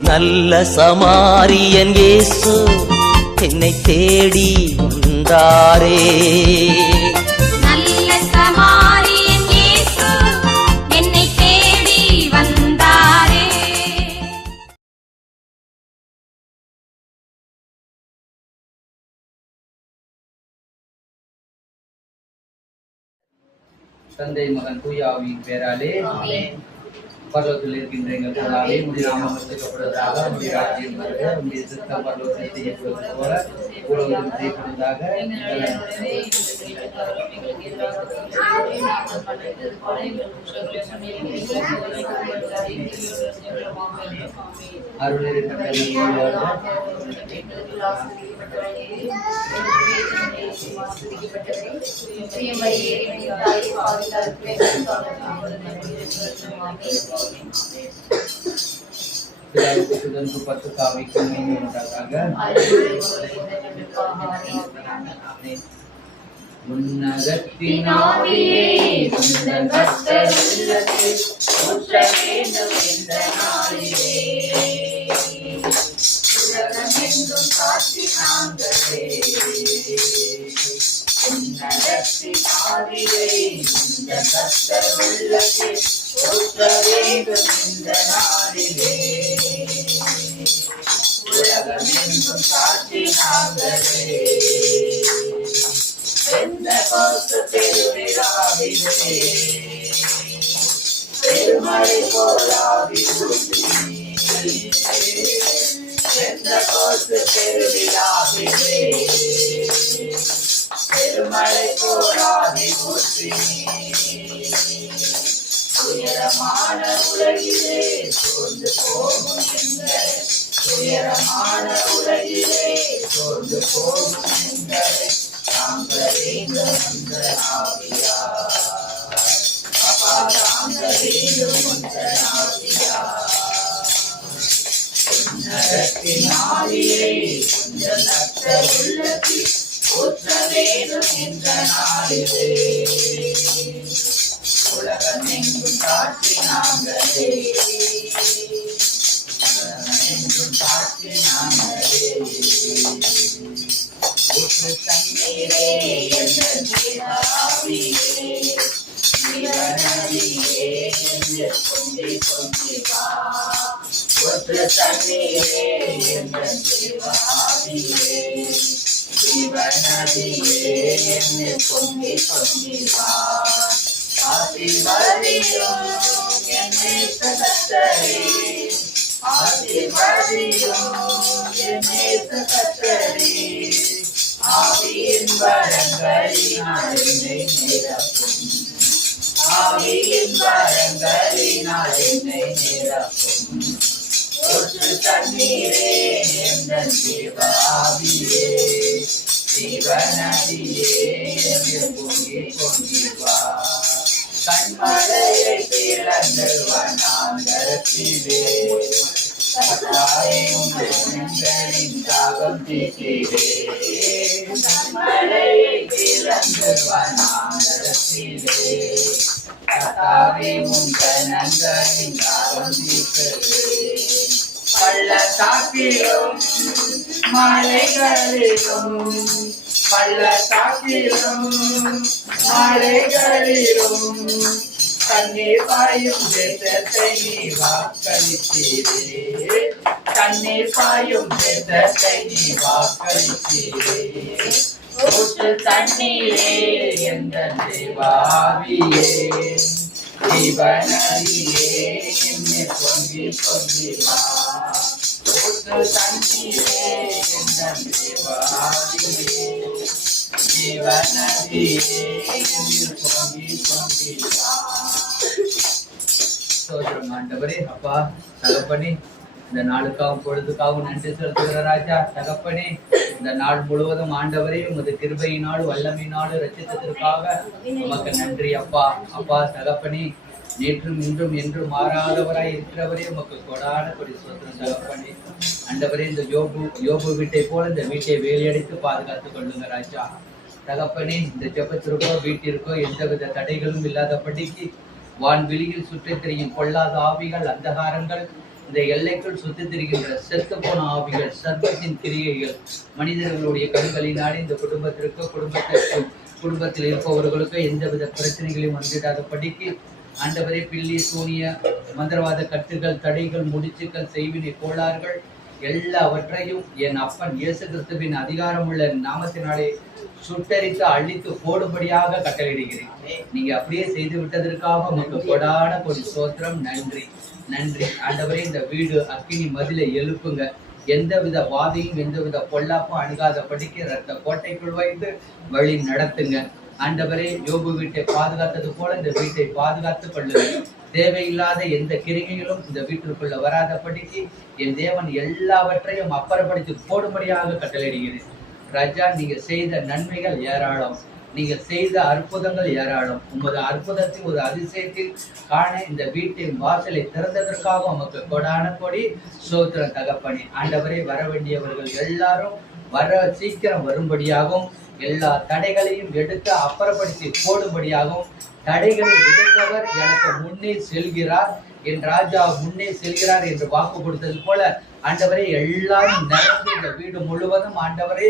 நல்ல சமாரியன் இயேசு என்னை தேடி வந்தாரே. நல்ல சமாரியன் இயேசு என்னை தேடி வந்தாரே. தந்தை மகன் தூயாவின் பேராலே பரலோகத்தில் இருக்கின்ற எங்கள் பிதாவே, உம்முடைய நாமம் பரிசுத்தப்படுவதாக, உம்முடைய ராஜ்யம் வருக, உம்முடைய சித்தம் பரலோகத்தில் செய்யப்படுவது போல உலகத்தில் செய்யப்படுவதாக. உன்னதத்தின் ஆவியே உந்தன் பக்தர் உள்ளத்தில் ஊற்ற வேண்டும் இந்த நாளிலே. உலகமெங்கும் சாட்சி நாங்களே. உன்னதத்தின் ஆவியே உந்தன் பக்தர் உள்ளத்தில் ஊற்ற வேண்டும் இந்த நாளிலே. உலகமெங்கும் சாட்சி நாங்களே. பெந்தெகோஸ்து பெருவிழாவிலே பெருமழை போலாவி ஊற்றி. பெந்தெகோஸ்து பெருவிழாவிலே பெருமழை போலாவி ஊற்றி. உயரமான உலகிலே சோர்ந்து போகும் எங்களை, உயரமான உலகிலே சோர்ந்து போகும் எங்களை தாங்க வேண்டும் அந்த ஆவியார். அப்பா தாங்க வேண்டும் அந்த ஆவியார். உன்னதத்தின் ஆவியை கொஞ்சம் நட்ட உள்ளத்தில் ஊற்ற வேண்டும் என்ற நாளிலே. உலகமெங்கும் சாட்சி நாங்களே. உலகமெங்கும் சாட்சி நாங்களே. ஊற்று தண்ணீரே எங்கள் ஆவியே, ஜீவநதியே எங்கள் பொங்கி பொங்கி வா. ஊற்று தண்ணீரே எங்கள் ஆவியே, ஜீவநதியே எங்கள் பொங்கி பொங்கி வா. ஆசீர்வதியும் என் நேசகர்த்தரே, ஆசீர்வதியும் என் நேசகர்த்தரே. ஆவியின் வரங்களினால் என்னை நிரப்பும், ஆவியின் வரங்களினால் என்னை நிரப்பும். ஊற்று தண்ணீரே எங்கள் ஜீவ ஆவியே, ஜீவநதியே எங்கள் பொங்கி பொங்கி வா. கண்மலையை திறந்து வனாந்தரத்திலே கர்த்தாவின் தாகம் தீர்த்தீரே. கண்மலையை திறந்து வனாந்தரத்திலே கர்த்தாவின் கனங்களின் தாகம் தீர்த்தீரே. பள்ளத்தாக்கிலும் மலைகளிலும், பள்ளத்தாக்கிலும் மலைகளிலும் தண்ணீர் பாயும் தேசத்தை நீ வாக்களித்தீரே. தண்ணீர் பாயும் தேசத்தை நீ வாக்களித்தீரே. ஊற்று தண்ணீரே எங்கள் தேவாவியே, ஜீவநதியே என்னை பொங்கி பொங்கி வா. ஊற்று தண்ணீரே எங்கள் தேவாவியே, ஜீவநதியே என்னை பொங்கி பொங்கி வா. சோதரம் ஆண்டவரே, அப்பா தகப்பனே, இந்த நாளுக்காகவும் பொழுதுக்காகவும் நன்றி செலுத்துகிற ராஜா. தகப்பனே, இந்த நாள் முழுவதும் ஆண்டவரே உமது கிருபையினால் வல்லமையினாலும் ரட்சித்ததற்காக உமக்கு நன்றி அப்பா. அப்பா தகப்பனே, நேற்றும் இன்றும் என்றும் மாறாதவராய் இருக்கிறவரே உமக்கு கொடான கொடி சோதரம் தகப்பனே. ஆண்டவரே, இந்த யோபு வீட்டை போல இந்த வீட்டை வேலையடித்து பாதுகாத்துக் கொள்ளுங்க ராஜா. தகப்பனே, இந்த ஜெபத்திற்கோ வீட்டிற்கோ எந்தவித தடைகளும் இல்லாதபடிக்கு வான்வெளியில் சுற்றித் திரியும் பொல்லாத ஆவிகள், அந்தகாரங்கள் இந்த எல்லைக்குள் சுத்தித் திரிகின்ற செத்து போன ஆவிகள், சர்ப்பத்தின் கிரியைகள், மனிதர்களுடைய கண்களினாலே இந்த குடும்பத்தில் இருப்பவர்களுக்கு எந்தவித பிரச்சனைகளையும் வந்துடாதபடிக்கு ஆண்டவரே, பில்லி சூனிய மந்திரவாத கட்டுகள், தடைகள், முடிச்சுக்கள், செய்வினை கோளாறுகள் எல்லாவற்றையும் என் அப்பன் இயேசு கிறிஸ்துவின் அதிகாரமுள்ள நாமத்தினாலே சுட்டரித்து அழித்து போடும்படியாக கட்டளையிடுகிறேன். நீங்க அப்படியே செய்து விட்டதற்காக உமக்கு கொடான கொடி ஸ்தோத்திரம். நன்றி, நன்றி ஆண்டவரே. இந்த வீடு அக்கினி மதிலை எழுப்புங்க. எந்தவித வாதையும் எந்தவித பொல்லாப்பும் அணுகாதபடிக்கு இரத்த கோட்டைக்குள் வைத்து வழி நடத்துங்க ஆண்டவரே. யோபு வீட்டை பாதுகாத்தது போல இந்த வீட்டை பாதுகாத்துக் கொள்ளுங்க. தேவையில்லாத எந்த கிரிகைகளும் இந்த வீட்டிற்குள்ள வராதபடிக்கு என் தேவன் எல்லாவற்றையும் அப்புறப்படுத்தி போடும்படியாக கட்டளையிடுகிறேன். ராஜா, நீங்க செய்த நன்மைகள் ஏராளம், நீங்க செய்த அற்புதங்கள் ஏராளம். உமது அற்புதத்தில் ஒரு அதிசயத்தில் காண இந்த வீட்டின் வாசலை திறந்ததற்காக உமக்கு கொடான கொடி ஸ்தோத்திரம் தகப்பனே. ஆண்டவரை, வர வேண்டியவர்கள் எல்லாரும் சீக்கிரம் வரும்படியாகவும் எல்லா தடைகளையும் எடுத்து அப்புறப்படுத்தி போடும்படியாகவும், தடைகளை விதைப்பவர் எனக்கு முன்னே செல்கிறார், என் ராஜா முன்னே செல்கிறார் என்று வாக்கு கொடுத்தது போல ஆண்டவரே, எல்லாரும் நிரம்பி இந்த வீடு முழுவதும் ஆண்டவரே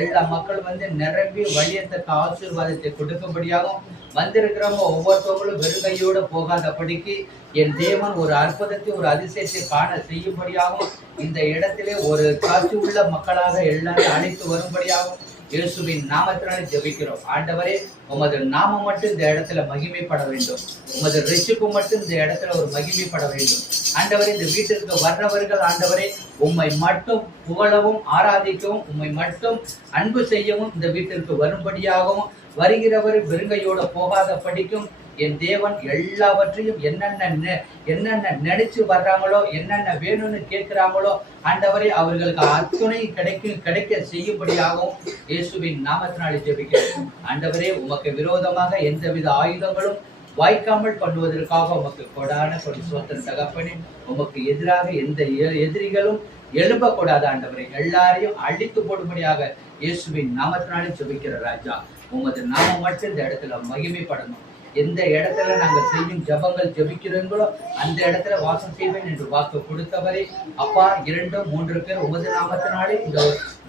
எல்லா மக்களும் நிரம்பி வழியத்தக்க ஆசீர்வாதத்தை கொடுக்கும்படியாகவும், வந்திருக்கிறவங்க ஒவ்வொருத்தவங்களும் வெறுங்கையோடு போகாதபடிக்கு என் தேவன் ஒரு அற்புதத்தை ஒரு அதிசயத்தை காண செய்யும்படியாகவும், இந்த இடத்திலே ஒரு காட்சி உள்ள மக்களாக எல்லாரும் அழைத்து வரும்படியாகவும் இயேசுவின் நாமத்தினாலே ஜெபிக்கிறோம். ஆண்டவரே, உமது நாமம் மட்டும் இந்த இடத்துல மகிமைப்பட வேண்டும். உமது ரட்சிப்பு மட்டும் இந்த இடத்துல ஒரு மகிமைப்பட வேண்டும். ஆண்டவரே, இந்த வீட்டிற்கு வர்றவர்கள் ஆண்டவரே உம்மை மட்டும் புகழவும் ஆராதிக்கவும், உம்மை மட்டும் அன்பு செய்யவும் இந்த வீட்டிற்கு வரும்படியாகவும், வருகிறவர் வெறுங்கையோட போகாத படிக்கும் என் தேவன் எல்லாவற்றையும் என்னென்ன நினைச்சு வர்றாங்களோ, என்னென்ன வேணும்னு கேட்கிறாங்களோ ஆண்டவரே அவர்களுக்கு அத்துணை கிடைக்க செய்யும்படியாகவும் இயேசுவின் நாமத்தினாலே ஜெபிக்கிறேன். ஆண்டவரே, உமக்கு விரோதமாக எந்தவித ஆயுதங்களும் வாய்க்காமல் பண்ணுவதற்காக உமக்கு கொடான கொடி ஸ்தோத்திரம் தகப்பனே. உமக்கு எதிராக எந்த எதிரிகளும் எழும்பக்கூடாது ஆண்டவரே. எல்லாரையும் அழித்து போடும்படியாக இயேசுவின் நாமத்தினாலே ஜெபிக்கிற ராஜா, உமது நாமம் மட்டும் இந்த இடத்துல மகிமைப்படணும். எந்த இடத்துல நாங்கள் செய்யும் ஜபங்கள் ஜபிக்கிறீங்களோ அந்த இடத்துல வாசம் செய்வேன் என்று வாக்கு கொடுத்தவரே. அப்பா, 2-3 பேர் உமது நாமத்தினாலே இந்த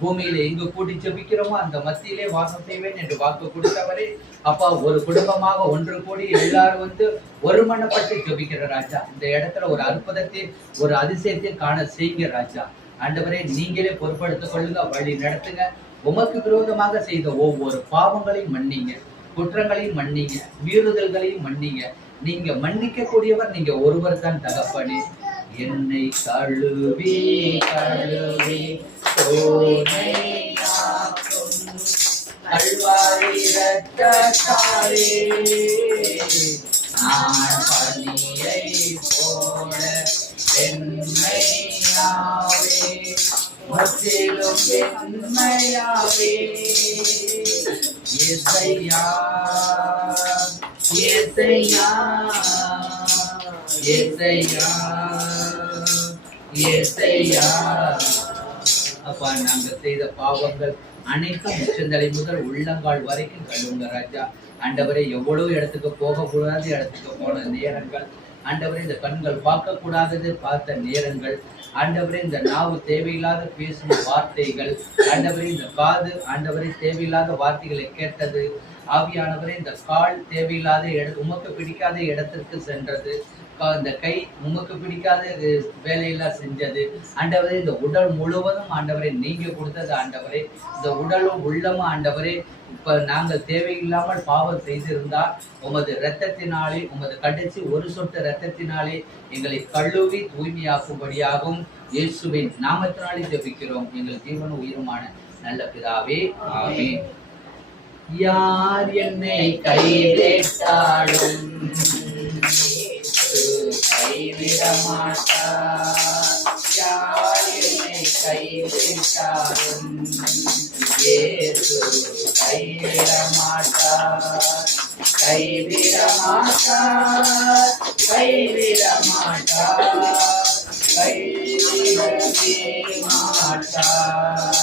பூமியில எங்கு கூட்டி ஜபிக்கிறோமோ அந்த மத்தியிலே வாசம் செய்வேன் என்று வாக்கு கொடுத்தவரே. அப்பா, ஒரு குடும்பமாக ஒன்று கூடி எல்லாரும் ஒருமனப்பட்டு ஜபிக்கிற ராஜா, இந்த இடத்துல ஒரு அற்புதத்தை ஒரு அதிசயத்தை காண செய்யுங்க ராஜா. ஆண்டவரே, நீங்களே பொறுப்படுத்திக் கொள்ளுங்க, வழி நடத்துங்க. உமக்கு விரோதமாக செய்த ஒவ்வொரு பாவங்களையும் மன்னிங்க, குற்றங்களையும் மன்னிங்க, மீறுதல்களையும் மன்னிங்க. நீங்க மன்னிக்க கூடியவர், நீங்க ஒருவர் தான் தகப்பனே. என்னை கழுவி கழுவி கல்வாரி இரத்தத்தாலே நான் பனியை போல வெண்மையாவே, முற்றிலும் வெண்மையாவே. ஏசையா ஏசையா ஏசையா ஏசையா. அப்பா, நாங்கள் செய்த பாவங்கள் அனைத்தும் உச்சந்தலை முதல் உள்ளங்கால் வரைக்கும் கழுவுங்க ராஜா. ஆண்டவரே, எவ்வளவு இடத்துக்கு போகக்கூடாத இடத்துக்கு போன நேரங்கள் ஆண்டவரே, இந்த கண்கள் பார்க்க கூடாதது பார்த்த நேரங்கள் ஆண்டவரே, இந்த நாவு தேவையில்லாத பேசின வார்த்தைகள் ஆண்டவரே, இந்த காது ஆண்டவரே தேவையில்லாத வார்த்தைகளை கேட்டது ஆவியானவரே, இந்த கால் தேவையில்லாத உமக்கு பிடிக்காத இடத்திற்கு சென்றது, இந்த கை உமக்கு பிடிக்காத வேலையெல்லாம் செஞ்சது ஆண்டவரே, இந்த உடல் முழுவதும் ஆண்டவரே நீங்க கொடுத்தது ஆண்டவரே, இந்த உடலும் உள்ளமும் ஆண்டவரே இப்ப நாங்கள் தேவையில்லாமல் பாவம் செய்திருந்தால் உமது இரத்தத்தினாலே, உமது கடைசி ஒரு சொட்டு இரத்தத்தினாலே எங்களை கழுவி தூய்மையாக்கும்படியாகவும் இயேசுவின் நாமத்தினாலே ஜெபிக்கிறோம் எங்கள் ஜீவன உயிருமான நல்ல பிதாவே, ஆமென். யார் என்னை கைவிட்டாலும் கைவிட மாட்டார், யார் என்னை கைவிட்டாலும் இயேசு கைவிட மாட்டார், கைவிட மாட்டார், கைவிட மாட்டார், கைவிடவே மாட்டார்,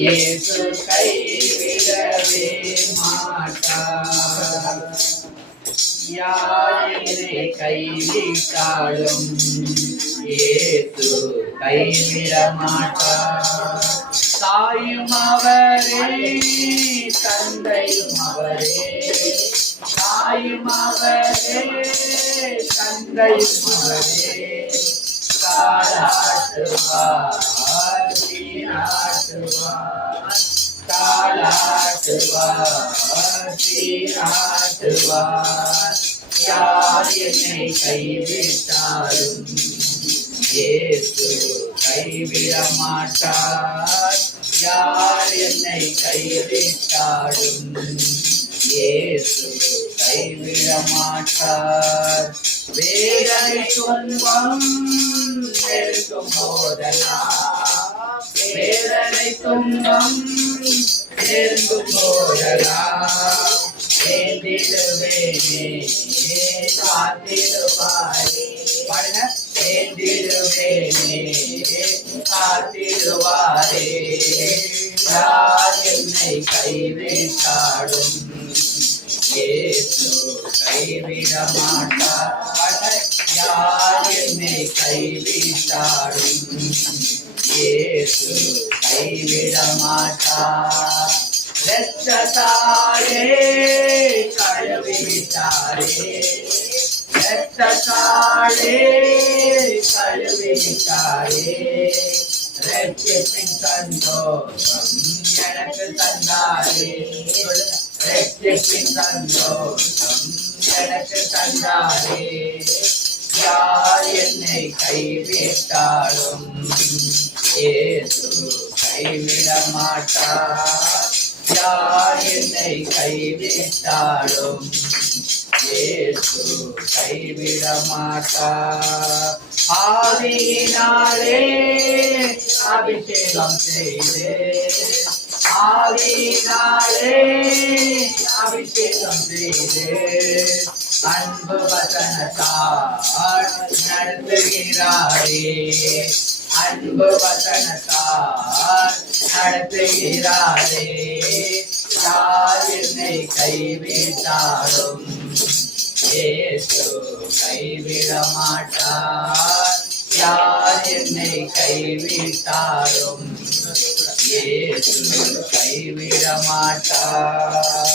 இயேசு கைவிடவே மாட்டார். யார் என்னை கைவிட்டாலும் இயேசு கைவிட மாட்டார். தாயும் அவரே, தந்தையும் அவரே, தாயும் அவரே, தந்தையும் அவரே, தாலாட்டுவார், சீராட்டுவார், தாலாட்டுவார், சீராட்டுவார். யார் என்னை கைவிட்டாலும் இயேசு கைவிட மாட்டார். யார் என்னை கைவிட்டாலும் இயேசு கைவிட மாட்டார். வேதனை துன்பம் நெருங்கும் போதெல்லாம், வேதனை துன்பம் நெருங்கும் போதெல்லாம் வேண்டிடுவேனே, காத்திடுவாரே. பாருங்க, வேண்டிடுவேனே, காத்திடுவாரே. யார் என்னை கைவிட்டாலும் இயேசு கைவிட மாட்டார். யார் என்னை கைவிட்டாலும் இயேசு கைவிட மாட்டார். இரத்தத்தாலே கழுவிட்டாரே, இரத்தத்தாலே கழுவிட்டாரே. இரட்சிப்பின் சந்தோஷம் எனக்கு தந்தாரே. இரட்சிப்பின் சந்தோஷம் எனக்கு தந்தாரே. யார் என்னை கைவிட்டாலும் இயேசு கைவிட மாட்டார். யார் என்னை கைவிட்டாலும் இயேசு கைவிட மாட்டார். ஆவியினாலே அபிஷேகம் செய்து, ஆவியினாலே அபிஷேகம் செய்து, அன்பு வசனத்தால் நடத்துகிறாரே, அன்பு வசனத்தால் நடத்துகிறாரே. யார் என்னை கைவிட்டாலும் இயேசு கைவிட மாட்டார். யார் என்னை கைவிட்டாலும் இயேசு கைவிட மாட்டார்.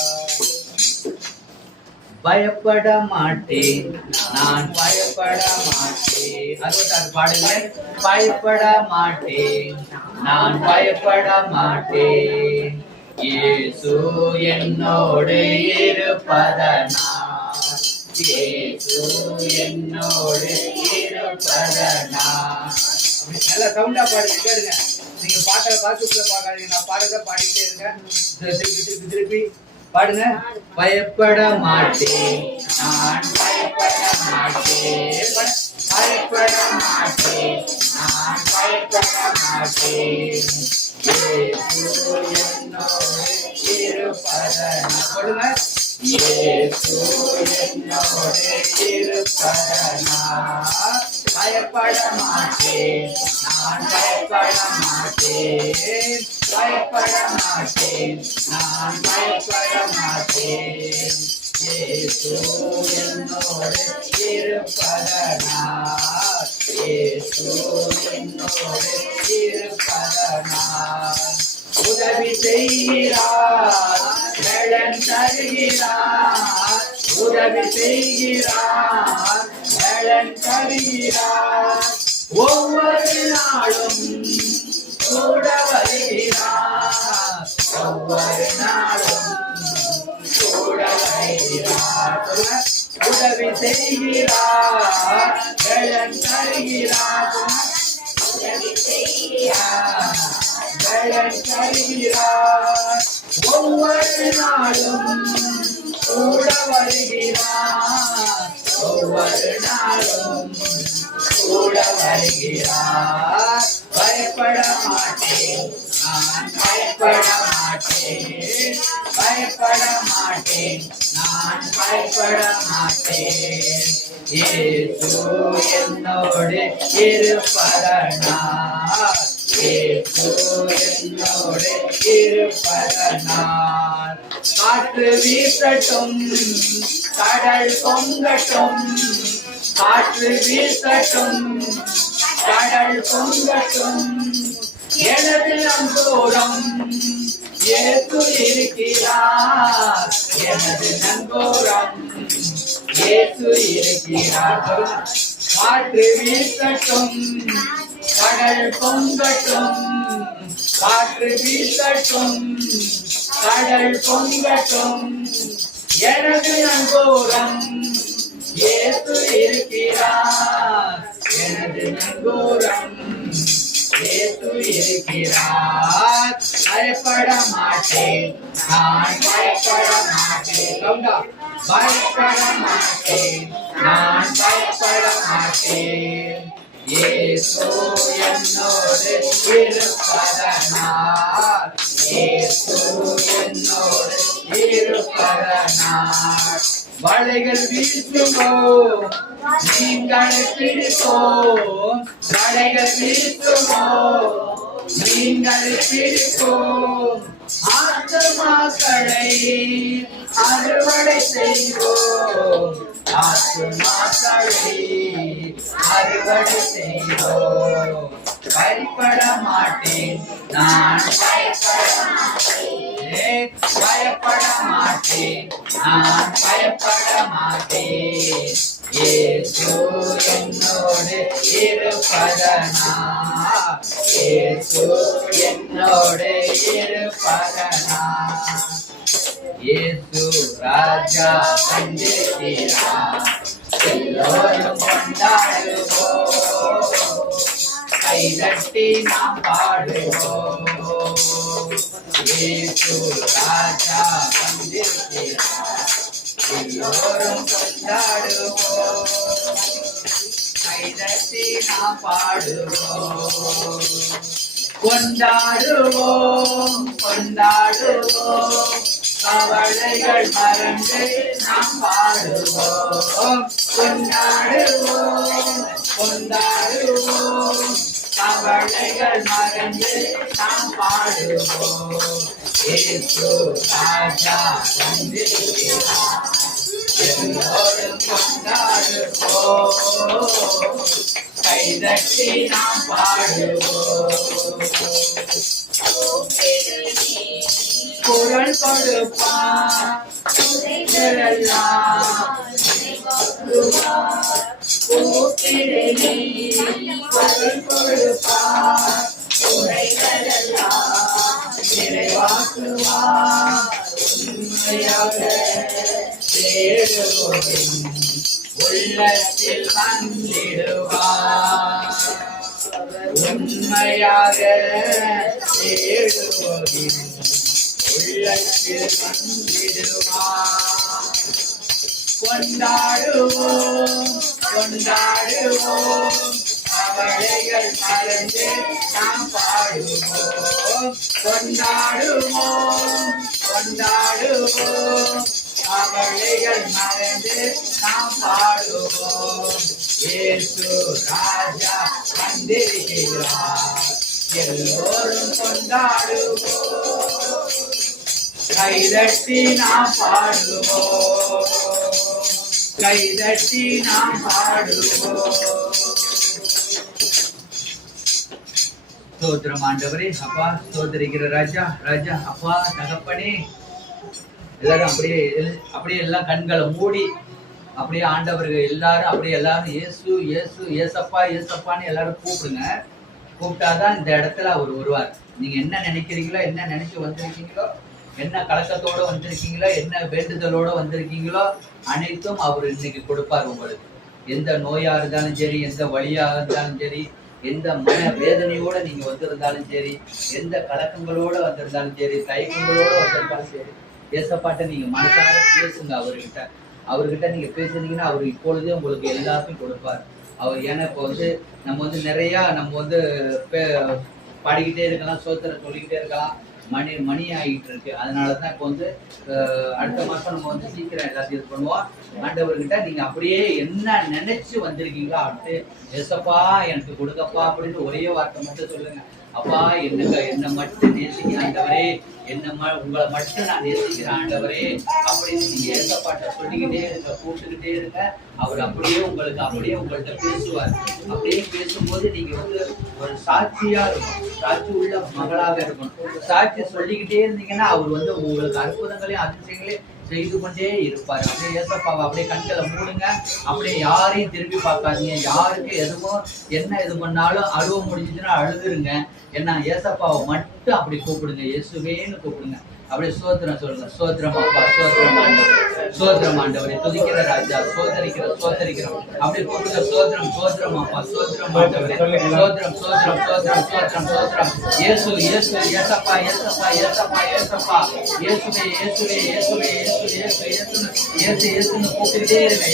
பயப்பட மாட்டேன், நான் பயப்பட மாட்டேன். 66 பாடுங்க. பயப்பட மாட்டேன், நான் பயப்பட மாட்டேன். இயேசு என்னோடு இருப்பதனால், இயேசு என்னோடு இருப்பதனால். நல்லா சவுண்டா பாடுங்க, கேளுங்க. நீங்க பாட்டை பாத்துக்குள்ள பாக்காதீங்க, நான் பாடுறத பாடிட்டே இருங்க. திருப்பி திருப்பி பாடுங்க. பயப்பட மாட்டேன், நான் பயப்பட மாட்டேன். பயப்பட மாட்டேன், நான் பயப்பட மாட்டேன். இயேசு என்னோடு இருப்பதனால். சொல்லுங்க. இயேசு என்னோடு இருப்பதனால் பயப்பட மாட்டேன், நான் பயப்பட மாட்டேன். பயப்பட மாட்டேன், நான் பயப்பட மாட்டேன். இயேசு என்னோடு இருப்பதனால், இயேசு என்னோடு இருப்பதனால். உதவி செய்கிறார், பலன் தருகிறார். உதவி செய்கிறார், பலன் தருகிறார். ஒவ்வொரு நாளும் கூட வருகிறார், ஒவ்வொரு நாளும் கூட வருகிறார். உதவி செய்கிறார், பலன் தருகிறார். உதவி செய்கிறார், பலன் தருகிறார். ஒவ்வொரு நாளும் கூட வருகிறார், ஒவ்வொரு நாளும் கூட வருகிறார். பயப்பட மாட்டேன், நான் பயப்பட மாட்டேன். பயப்பட மாட்டேன், நான் பயப்பட மாட்டேன். இயேசு என்னோடு இருப்பதனால், இயேசு என்னோடு இருப்பதனால். காற்று வீசட்டும், கடல் பொங்கட்டும், காற்று வீசட்டும், கடல் பொங்கட்டும் எனது நங்கூரம் இயேசு இருக்கிறார் எனது நங்கூரம் இயேசு இருக்கிறார் காற்று வீசட்டும் கடல் பொங்கட்டும் காற்று வீசட்டும் கடல் பொங்கட்டும் எனது நங்கூரம் இயேசு இருக்கிறார் எனது நங்கூரம் இயேசு இருக்கிறார் பயப்பட மாட்டேன் நான் பயப்பட மாட்டேன் பயப்பட மாட்டேன் நான் பயப்பட மாட்டேன் இயேசு என்னோடு இருப்பதனால் இயேசு என்னோடு இருப்பதனால் வலைகள் வீசுமோ நீங்கள் பிடிப்போம் வலைகள் வீசுமோ நீங்கள் பிடிப்போம் ஆத்துமாக்களை அறுவடை செய்வோம் ஆத்துமாக்களை அறுவடை செய்வோம் பயப்பட மாட்டேன் நான் பயப்பட மாட்டேன் பயப்பட மாட்டேன் நான் பயப்பட மாட்டேன் இயேசு என்னோடு இருப்பதனால் இயேசு என்னோடு இருப்பதனால் இயேசு ராஜா வந்திருக்கிறார் எல்லோரும் கொண்டாடுவோம் கைதட்டி நாம் பாடுவோம் இயேசு ராஜா வந்திருக்கிறார் எல்லோரும் கொண்டாடுவோம் கைதட்டி நாம் பாடுவோம் கொண்டாடுவோம் கொண்டாடுவோம் கவலைகள் மறந்து நாம் பாடுவோம் கொண்டாடுவோம் கொண்டாடுவோம் கவலைகள் மறந்து நாம் பாடுவோம் இயேசு ராஜா வந்திருக்கிறார் எல்லோரும் கொண்டாடுவோம் கைதட்டி நாம் பாடுவோம் குரல் கொடுப்பார் குரல் கொடுப்பார் நிறைவாக்குவார் உண்மையாக தேடுவோம் உள்ளத்தில் வந்திடுவார் உண்மையாக தேடுவோம் உள்ளத்தில் வந்திடுவார் கொண்டாடுவோம் கொண்டாடுவோம் கவலைகள் மறந்து நாம் பாடுவோம் கொண்டாடுவோம் கொண்டாடுவோம் கவலைகள் மறந்து நாம் பாடுவோம் இயேசு ராஜா வந்திருக்கிறார் எல்லோரும் கொண்டாடுவோம் கைதட்டி நாம் பாடுவோம் கைதட்டி நாம் பாடுவோம் ஸ்தோத்திரம் ஆண்டவரே அப்பா ஸ்தோத்திரிக்கிற ராஜா ராஜா அப்பா தகப்பனே எல்லாரும் அப்படியே எல்லாம் கண்களை மூடி அப்படியே ஆண்டவர்கள் எல்லாரும் அப்படியே எல்லாரும் இயேசு இயேசு ஏசப்பா ஏசப்பான்னு எல்லாரும் கூப்பிடுங்க கூப்பிட்டாதான் இந்த இடத்துல அவர் வருவார் நீங்க என்ன நினைக்கிறீங்களோ என்ன நினைச்சு வந்திருக்கீங்களோ என்ன கலக்கத்தோட வந்திருக்கீங்களோ என்ன வேண்டுதலோட வந்திருக்கீங்களோ அனைத்தும் அவர் இன்னைக்கு கொடுப்பார் உங்களுக்கு எந்த நோயா இருந்தாலும் சரி எந்த வழியா இருந்தாலும் சரி எந்த மன வேதனையோட நீங்க வந்திருந்தாலும் சரி எந்த கலக்கங்களோட வந்திருந்தாலும் சரி தயக்கங்களோட வந்திருந்தாலும் சரி ஏசப்பாட்ட நீங்க மனசார பேசுங்க அவர்கிட்ட நீங்க பேசுனீங்கன்னா அவர் இப்பொழுதே உங்களுக்கு எல்லாத்தையும் கொடுப்பார் அவர் ஏன்னா இப்போ நம்ம நிறைய நம்ம பாடிக்கிட்டே இருக்கலாம் சோத்திரம் சொல்லிக்கிட்டே இருக்கலாம் மணி ஆகிட்டு இருக்கு அதனாலதான் இப்போ அடுத்த மாசம் நம்ம சீக்கிரம் எல்லாத்தையும் இது பண்ணுவோம் ஆண்டவர்கிட்ட நீங்க அப்படியே என்ன நினைச்சு வந்திருக்கீங்களோ அப்படியே ஏசப்பா எனக்கு கொடுக்கப்பா அப்படின்னு ஒரே வார்த்தை மட்டும் சொல்லுங்க அப்பா என்ன மட்டும் நேசிக்கிற ஆண்டவரே, உங்களை மட்டும் நான் நேசிக்கிறேன் ஆண்டவரே அப்படின்னு நீங்க ஏசப்பாட்ட சொல்லிக்கிட்டே இருங்க, கூப்பிட்டுக்கிட்டே இருங்க. அவர் அப்படியே உங்கள்கிட்ட பேசுவார். அப்படியே பேசும்போது நீங்க வந்து ஒரு சாட்சியா இருக்கும், சாட்சி உள்ள மகளாக இருக்கணும். சாட்சி சொல்லிக்கிட்டே இருந்தீங்கன்னா அவர் வந்து உங்களுக்கு அற்புதங்களையும் அதிசயங்களையும் செய்து கொண்டே இருப்பாரு. அப்படியே ஏசப்பாவை அப்படியே கண்களை மூடுங்க. அப்படியே யாரையும் திரும்பி பார்க்காதீங்க. யாருக்கு எது பண்ணாலும் அழுவ முடிஞ்சுச்சுன்னா அழுதுருங்க. ஏன்னா ஏசப்பாவை மட்டும் அப்படி கூப்பிடுங்க, இயேசுவேன்னு கூப்பிடுங்க. அப்படியே சோத்திரம் சொல்லுங்க. சோத்திரம் அப்பா, சோத்திரம் ஆண்டவரே, சோத்திரம் ஆண்டவரே, துதிக்கிற ராஜா, சோதரிக்கிறோம். அப்படியே கூப்பிடுங்க. சோத்திரம் அப்பா, சோத்திரம் ஆண்டவரே, சோத்திரம். இயேசு ஏசப்பா, இயேசுன்னு கூப்பிட்டுட்டே இருங்க.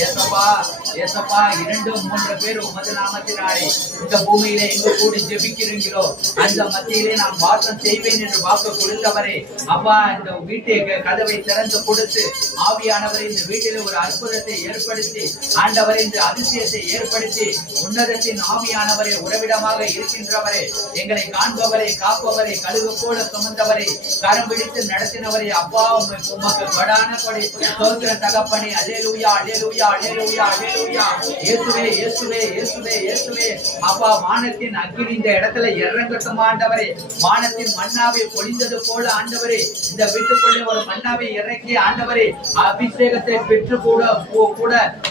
ஏசப்பா 2-3 பேர் உமது நாமத்தினாலே இந்த பூமியிலே எங்க கூடி ஜெபிக்கிறீங்களோ அந்த மத்தியிலே நான் வாசம் செய்வேன் என்று வாக்கு கொடுத்தவரே, அப்பா இந்த வீட்டை கதவை திறந்து கொடுத்து ஆவியானவரை இந்த வீட்டில் ஒரு அற்புதத்தை ஏற்படுத்தி, ஆண்டவரை இந்த அதிசயத்தை ஏற்படுத்தி, உன்னதத்தின் ஆவியானவரை உறவிடமாக இருக்கின்றவரே, எங்களை காண்பவரே, காப்பவரே, கழுகு போல சுமந்தவரே, கரம் பிடித்து நடத்தினவரே, அப்பா உமக்கு கொடான கொடை ஸ்தோத்திர தகப்பனே. அல்லேலூயா, அல்லேலூயா, அல்லேலூயா, அல்லேலூயா. இயேசுவே அப்பா வானத்தின் அக்கினி இந்த இடத்துல இறங்கட்டும் ஆண்டவரே. வானத்தின் மன்னாவை பொழிந்தது போல ஆண்டவரே இந்த வீட்டுக்குள்ளே ஒரு மன்னாவை இறக்கி ஆண்டவரே அபிஷேகத்தை பெற்று கூட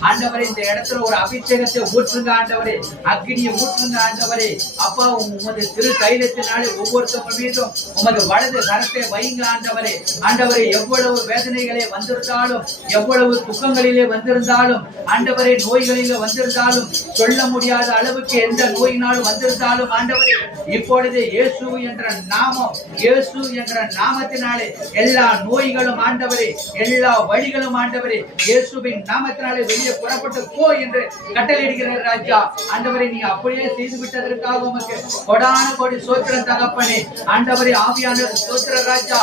ஆண்டவரே இந்த இடத்துல ஒரு அபிஷேகத்தை ஊற்றுங்க ஆண்டவரே, அக்கினியை ஊற்றுங்க ஆண்டவரே. அப்பா உமது திரு தைலத்தினாலே ஒவ்வொருத்தவங்க மீதும் உமது வலது கரத்தை வைங்க ஆண்டவரே. ஆண்டவரே எவ்வளவு வேதனைகளே வந்திருந்தாலும், எவ்வளவு துக்கங்களிலே வந்திருந்தாலும், ஆண்டவரே நோய்களிலே வந்திருந்தாலும், சொல்ல முடியாத அளவுக்கு எந்த நோயினாலும் வந்திருந்தாலும் ஆண்டவரே இப்பொழுது இயேசு என்ற நாமத்தினாலே எல்லா நோய்களும் ஆண்டவரே, எல்லா வழிகளும் ஆண்டவரே இயேசுவின் நாமத்தினாலே வெளியே புறப்பட்டு போ என்று கட்டளையிடுகிற ராஜா. ஆண்டவரே நீ அப்படியே செய்து விட்டதற்காக உமக்கு கொடான கோடி சோத்திரம் தகப்பனே. ஆண்டவரே ஆவியான சோத்திர ராஜா,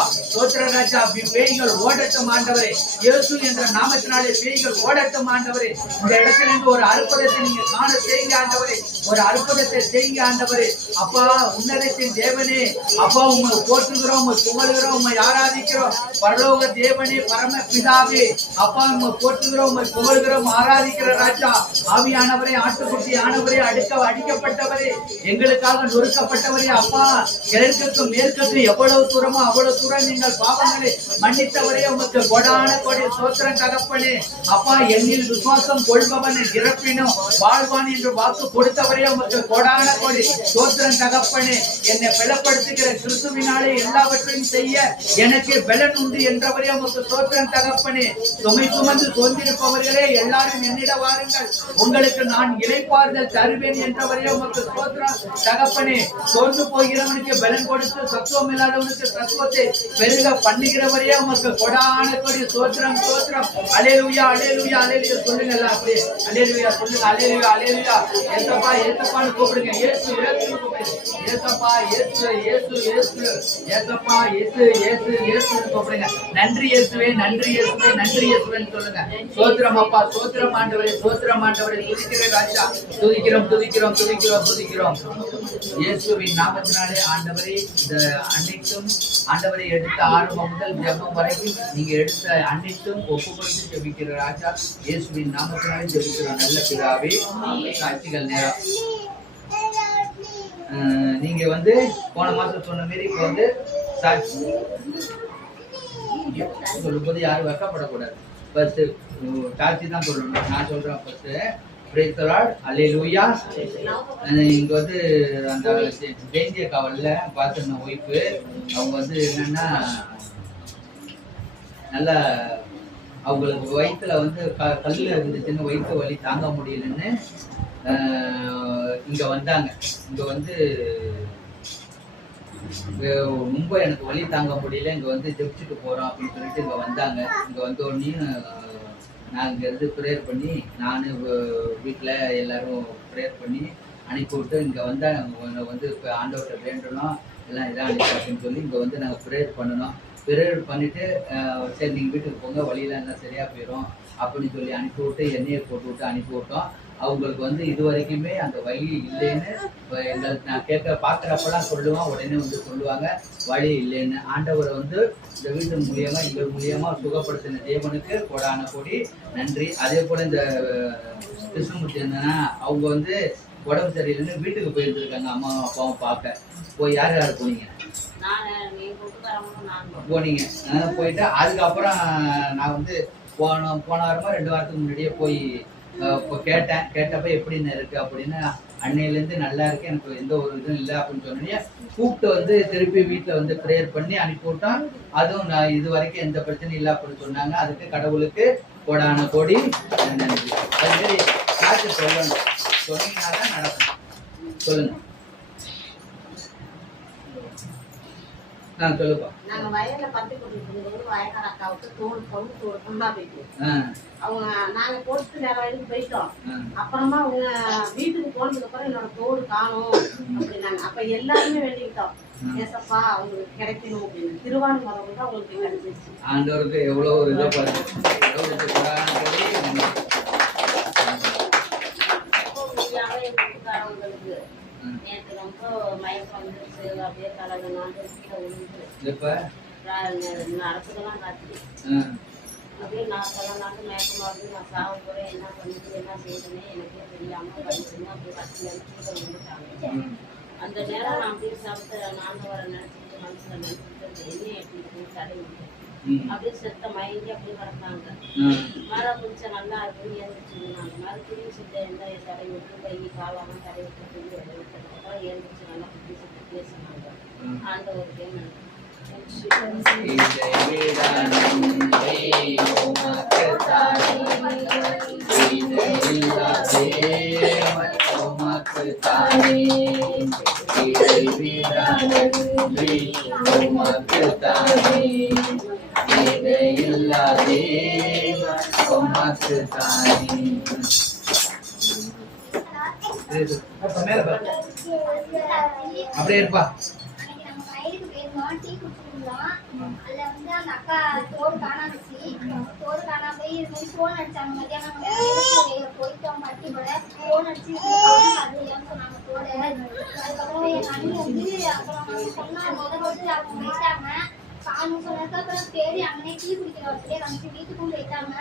பேய்கள் ஓடட்டும் ஆண்டவரே. இயேசு என்ற நாமத்தினாலே பேய்கள் ஓடட்டும் ஆண்டவரே. இந்த இடத்துல இருந்து ஒரு அற்புதத்தை நீங்க காண செய்யுங்க ஆண்டவரே, ஒரு அற்புதத்தை செய்யுங்க ஆண்டவரே. அப்பா உன்னதத்தின் தேவனே, அப்பா உங்களை போற்றுகிறோம், உங்களை புகழுகிறோம், உங்களை ஆராதிக்கிறோம். பரலோக தேவனே, பரம பிதாவே, அப்பா உங்களை போற்றுகிறோம், உங்களை புகழுகிறோம், ஆராதிக்கிற ராஜா. ஆவியானவரே, ஆட்டுக்குட்டி ஆனவரே, அடிக்கப்பட்டவரே, எங்களுக்காக நொறுக்கப்பட்டவரே, அப்பா கிழக்குக்கும் மேற்குக்கும் எவ்வளவு தூரமோ அவ்வளவு தூரம் நீங்கள் பாவங்களை மன்னித்தவரே, உமக்கு கொடான கொடி சோத்திரம் தகப்பனே. அப்பா என்னில் விசுவாசம் கொள்பவன் இறப்பினும் வாழ்வான் என்று வாக்கு கொடுத்தவரே, உமக்கு கொடான கொடி சோத்திரம் தகப்பனே. என்னை பலப்படுத்துகிற கிறிஸ்துவினாலே எல்லாவற்றையும் செய்ய எனக்கு பலன் உண்டு என்றவரே, உமக்கு சோத்திரம் தகப்பனே. சுமை சுமந்து சோர்ந்திருப்பவர்களே எல்லாரும் என்னிட வாருங்கள், உங்களுக்கு நான் இளைப்பாறுதல் தருவேன் என்றவரே, உமக்கு சோத்திரம் தகப்பனே. சோர்ந்து போகிறவனுக்கு பலன் கொடுத்து சத்துவம் இல்லாதவனுக்கு சத்துவத்தை பெருக பண்ணுகிறவரே, உமக்கு கொடான கொடி சோத்திரம். அல்லேலூயா, அல்லேலூயா, அல்லேலூயா சொல்லுங்க எல்லாம் அப்படியே. அல்லேலூயா சொல்லுங்க. அல்லேலூயா, அல்லேலூயா. ஏசப்பான்னு கூப்பிடுங்க. இயேசு ஏசப்பா, ஏசப்பா, இயேசுன்னு கூப்பிடுங்க. நன்றி இயேசுவே, நன்றி இயேசுவேன்னு சொல்லுங்க. சோத்திரம் அப்பா, சோத்திரம் ஆண்டவரே, துதிக்கிற ராஜா, துதிக்கிறோம். இயேசுவின் நாமத்தினாலே ஆண்டவரே இந்த அன்னைக்கும் ஆண்டவரை எடுத்த ஆரம்பம் முதல் ஜெபம் வரைக்கும் நீங்க எடுத்த அன்னைக்கும் ஒப்பு கொடுத்து ஜெபிக்கிற ராஜா, இயேசுவின் நாமத்தினாலே ஜெபிக்கிறோம் நல்ல பிதாவே. சாட்சிகள் நேரம். நீங்க வந்து போன மாசம் சொன்ன மாதிரி இப்ப வந்து சாட்சி சொல்லும் போது யாரும் வெக்கப்படக்கூடாது. ஃபர்ஸ்ட் சாட்சி தான் சொல்லணும். நான் சொல்றேன் ஃபர்ஸ்ட் பிரைஸ் தி லார்ட், அல்லேலூயா. இங்க வந்து அந்த ஜெயந்திய காவல்ல பார்த்துருந்த ஒய்ஃபு, அவங்க வந்து என்னன்னா நல்லா அவங்களுக்கு வயிற்றுல வந்து கல்ல இருந்துச்சுன்னு வயிற்று வலி தாங்க முடியலன்னு இங்க வந்தாங்க. இங்க வந்து ரொம்ப எனக்கு வலி தாங்க முடியல, இங்க வந்து ஜெபிச்சுட்டு போறோம் அப்படின்னு சொல்லிட்டு இங்க வந்தாங்க. இங்க வந்த உடனே நான் இங்கேருந்து ப்ரேயர் பண்ணி, நான் வீட்டில் எல்லாரும் ப்ரேயர் பண்ணி அனுப்பி விட்டு இங்கே வந்தால் நாங்கள் வந்து இப்போ ஆண்டவர்கிட்ட வேண்டணும் எல்லாம் இதாக அனுப்பி அப்படின்னு சொல்லி இங்கே வந்து நாங்கள் ப்ரேயர் பண்ணணும். ப்ரேயர் பண்ணிவிட்டு சரி நீங்கள் வீட்டுக்கு போங்க, வழியெலாம் இருந்தால் சரியாக போயிடும் அப்படின்னு சொல்லி அனுப்பி விட்டு எண்ணெயை போட்டு விட்டு அனுப்பி விட்டோம். அவங்களுக்கு வந்து இது வரைக்குமே அந்த வழி இல்லைன்னு எங்களுக்கு நான் பார்க்குறப்பெல்லாம் சொல்லுவேன், உடனே வந்து சொல்லுவாங்க வழி இல்லைன்னு. ஆண்டவரை வந்து இந்த வீட்டு மூலியமா எங்கள் மூலியமா சுகப்படுத்தின தேவனுக்கு கோடான கோடி நன்றி. அதே போல இந்த கிருஷ்ணமூர்த்தி என்னன்னா அவங்க வந்து உடம்பு சரியில்லைன்னு வீட்டுக்கு போயிருந்துருக்காங்க அம்மா அப்பாவும் பார்க்க. போய் யார் யார் போனீங்க? போனீங்க. போயிட்டு அதுக்கப்புறம் நான் வந்து போன வாரமா 2 வாரத்துக்கு முன்னாடியே போய் கேட்டப்ப எப்படின்னு இருக்கு அப்படின்னு, அன்னையிலேருந்து நல்லா இருக்கு, எனக்கு எந்த ஒரு இதுவும் இல்லை அப்படின்னு சொன்னோடனே கூப்பிட்டு வந்து திருப்பி வீட்டில் வந்து ப்ரேயர் பண்ணி அனுப்பி விட்டோம். அதுவும் நான் இது வரைக்கும் எந்த பிரச்சனையும் இல்லை அப்படின்னு சொன்னாங்க. அதுக்கு கடவுளுக்கு கோடான கோடி நன்றி. அது மாதிரி காற்று சொல்லணும், சொன்னீங்கன்னா தான் நடக்கும். சொல்லுங்க. சொல்லுப்பா. நாங்க வயல்ல பத்தி போட்டு வயக்கார அக்காவுக்கு தோடு கொண்டா போயிட்டு அவங்க நாங்க போட்டு வேற வயலுக்கு போயிட்டோம். அப்புறமா அவங்க வீட்டுக்கு போனதுக்கு அப்புறம் என்னோட தோடு காணும் அப்படின்னாங்க. அப்ப எல்லாருமே வேண்டிக்கிட்டோம், ஏசப்பா அவங்களுக்கு கிடைக்கணும் அப்படின்னு. திருவாரூர் வந்து அவங்களுக்கு கிடைச்சிருச்சு. ஆண்டவருக்கு எவ்வளவு ஒரு இதோ அவங்களுக்கு நேற்று ரொம்ப மயக்கம் வந்துருச்சு, அப்படியே தலைவனாண்டு அரசுக்கெல்லாம் காத்து அப்படியே நான் தலைநாட்டு மயக்கமா இருந்து நான் சாக போறேன், என்ன பண்ணிட்டு என்ன செய்யுதுன்னு எனக்கே தெரியாம படிச்சுன்னா அப்படியே கட்டில வந்துட்டாங்க. அந்த நேரம் நான் அப்படியே சாப்பிட்டு ஆண்டவரை நினைச்சிட்டு மனசுல நினைச்சிட்டு என்ன எப்படி தடை அப்படியே செத்த மயங்கி அப்படியே கிடந்தாங்க. மழை கொஞ்சம் நல்லா இருக்குன்னு ஏந்துச்சுனாங்க. மறுபடியும் செத்த எந்த தடை விட்டு கை காலாம தடை விட்டு விட்டதுக்கப்புறம் ஏந்துச்சு நல்லா குட்டி செத்து பேசினாங்க. ஆண்டவருக்கே நன்றி. அப்படியே இருப்பா. டீ குடிச்சிருந்தோம். அதுல வந்து அந்த அக்கா தோடு காணாமச்சு. தோடு காணாம போய் இது மாதிரி போன் அடிச்சாங்க. மத்தியானம் போயிட்டோம் பட்டி போட போன் அடிச்சு சொன்னாங்க தோடு. அதுக்கப்புறம் எங்க அண்ணி வந்து அப்புறம் சொன்னாங்க வந்து அவங்க போயிட்டாங்க. காணும் சொன்னாக்க அப்புறம் தேடி அண்ணனே டீ குடிக்கிற வசதியே காமிச்சு வீட்டுக்கும் போயிட்டாங்க.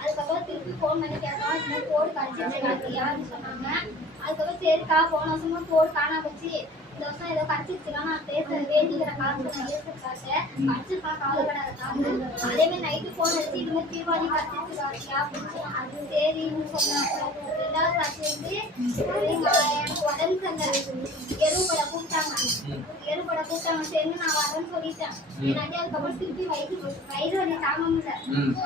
அதுக்கப்புறம் திருப்பி போன் பண்ணி கேட்டோம், இந்த மாதிரி தோடு கடிச்சிருச்சு யாருன்னு சொன்னாங்க. அதுக்கப்புறம் சரிக்கா போன வருஷமும் தோடு காணாம போச்சு, இந்த வருஷம் ஏதோ கடிச்சிருச்சுன்னா நான் பேச வேண்டிக்கிற காசு நான் ஏற்காக்க கடிச்சிருக்கா கவலைப்படாத காசு. அதே மாதிரி நைட்டு போன் வச்சு இது மாதிரி தீபாவளி கடிச்சிருச்சு காசியா அப்படின்னு அது சரின்னு சொன்னாங்க. 2வது காசு வந்து எனக்கு உடம்பு சரியில்லை, எருவுப்பட கூப்பிட்டாங்க. சரின்னு நான் வரேன்னு சொல்லிட்டேன். என்னாட்டி அதுக்கப்புறம் திருப்பி வயிறு வலி தாங்க முடியல.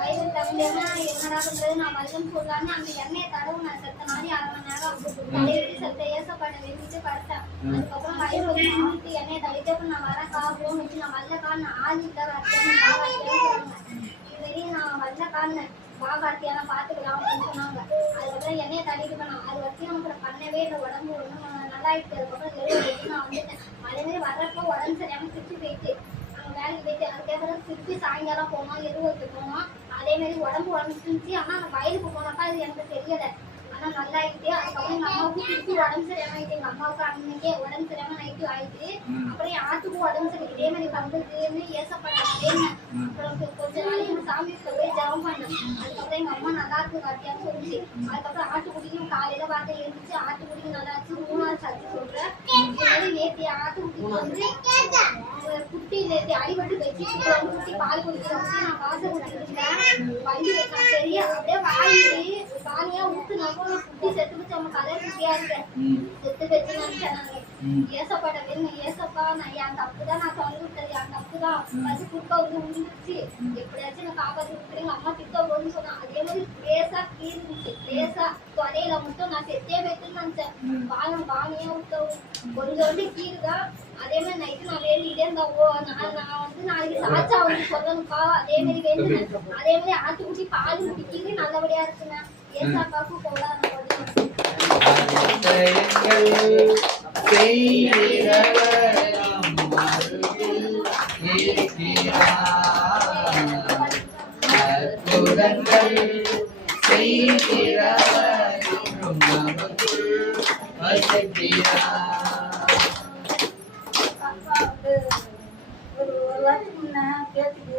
வயிறு தகுந்தேன்னா என்னடா பண்றது, நான் வரலன்னு சொல்லலான்னு அந்த எண்ணெயை தடவை நான் செத்த மாதிரி 1/2 மணி நேரம் தலைவெடி செத்த ஏசப்பட வெட்டிட்டு படுத்தேன். அதுக்கப்புறம் வயிறு வலி மாறிட்டு எண்ணெயை தள்ளிட்டு அப்புறம் நான் வரக்கா போன் வச்சு நான் வரலக்கா நான் ஆளுகிட்ட வரேன் இதுவரையும் நான் வரலக்கான்னு பாக்கார்த்தியா நான் பாத்துக்கலாம் அப்படின்னு சொன்னாங்க. அதுக்கப்புறம் எண்ணெயை தள்ளிட்டு பண்ணேன். அது வரைக்கும் அப்புறம் பண்ணவே இல்லை. உடம்பு ஒன்றும் நல்லாயிட்டு. அதுக்கப்புறம் எழுதி நான் வந்துட்டேன். அதே மாதிரி வர்றப்போ உடம்பு சரியாம திருப்பி போயிட்டு நாங்கள் வேலைக்கு போயிட்டு அதுக்கப்புறம் திருப்பி சாயங்காலம் போனோம், எருவுக்கு போனோம். அதே மாதிரி உடம்பு உடஞ்சிருந்துச்சு. ஆனால் அந்த வயலுக்கு போனப்பா அது எனக்கு தெரியலை. ஆனால் நல்லாயிட்டு. அதுக்கப்புறம் எங்கள் அம்மாவுக்கு திருப்பி உடம்பு சரியாம ஆயிட்டு. எங்கள் அம்மாவுக்கு அன்னைக்கே உடம்பு சரியாம நைட்டு ஆயிட்டு. அப்புறம் என் ஆட்டுக்கும் உடம்பு சரி இதே மாதிரி வந்ததுன்னு ஏசப்படாதேன்னு அப்புறம் கொஞ்ச நாள் எங்கள் சாமிக்கு போய் ஜெபம் பண்ணேன். அதுக்கப்புறம் எங்கள் அம்மா நல்லா இருக்கு காட்டியான்னு சொல்லிச்சு. அதுக்கப்புறம் ஆட்டுக்குடியும் காலையில் பார்த்து எழுந்துச்சு ஆட்டுக்குடியும் நல்லா இருந்துச்சு. 3வது சாட்சி சொல்கிறேன். நேற்று ஆட்டுக்குடிக்கு வந்து குட்டி நேற்று அடிபட்டு வச்சு குட்டி பால் குடிக்கிறோம். நான் வாசல் குடிச்சிருந்தேன். வண்டி நான் பெரிய அப்படியே வாலியா ஊத்துனாக்கோ குட்டி செத்து வச்சு அவங்க கதை குட்டியா இருக்கேன் செத்து வச்சு நினைச்சாங்க. ஏசப்பாட்ட வேணும் ஏசப்பா நான் என் தப்புதான் நான் சொல்லி விட்டது என் தப்புதான். பஸ் குறுக்க வந்து உழுந்துருச்சு எப்படியாச்சும் நான் காப்பாற்றி விட்டுறீங்க அம்மா திட்ட போதுன்னு சொன்னான். அதே மாதிரி லேசா கீழ்ந்துச்சு. லேசா தொடையில மட்டும் நான் செத்தே வைத்துன்னு நினைச்சேன். பானியா விட்டவும் கொஞ்சோண்டு கீழுதான். அதே மாதிரி நைட்டு நான் வேண்டிகிட்டே இருந்தா நான் வந்து நாளைக்கு சாச்சா வந்து சொல்லணும்ப்பா. அதே மாதிரி வேண்டுனேன். அதே மாதிரி ஆட்டுக்குட்டி பால் குடிக்கிறது நல்லபடியா இருக்குங்க. ஏசாப்பாக்கு போடாத செய்கிறவர் சொன்னேன் பேத்திக்கு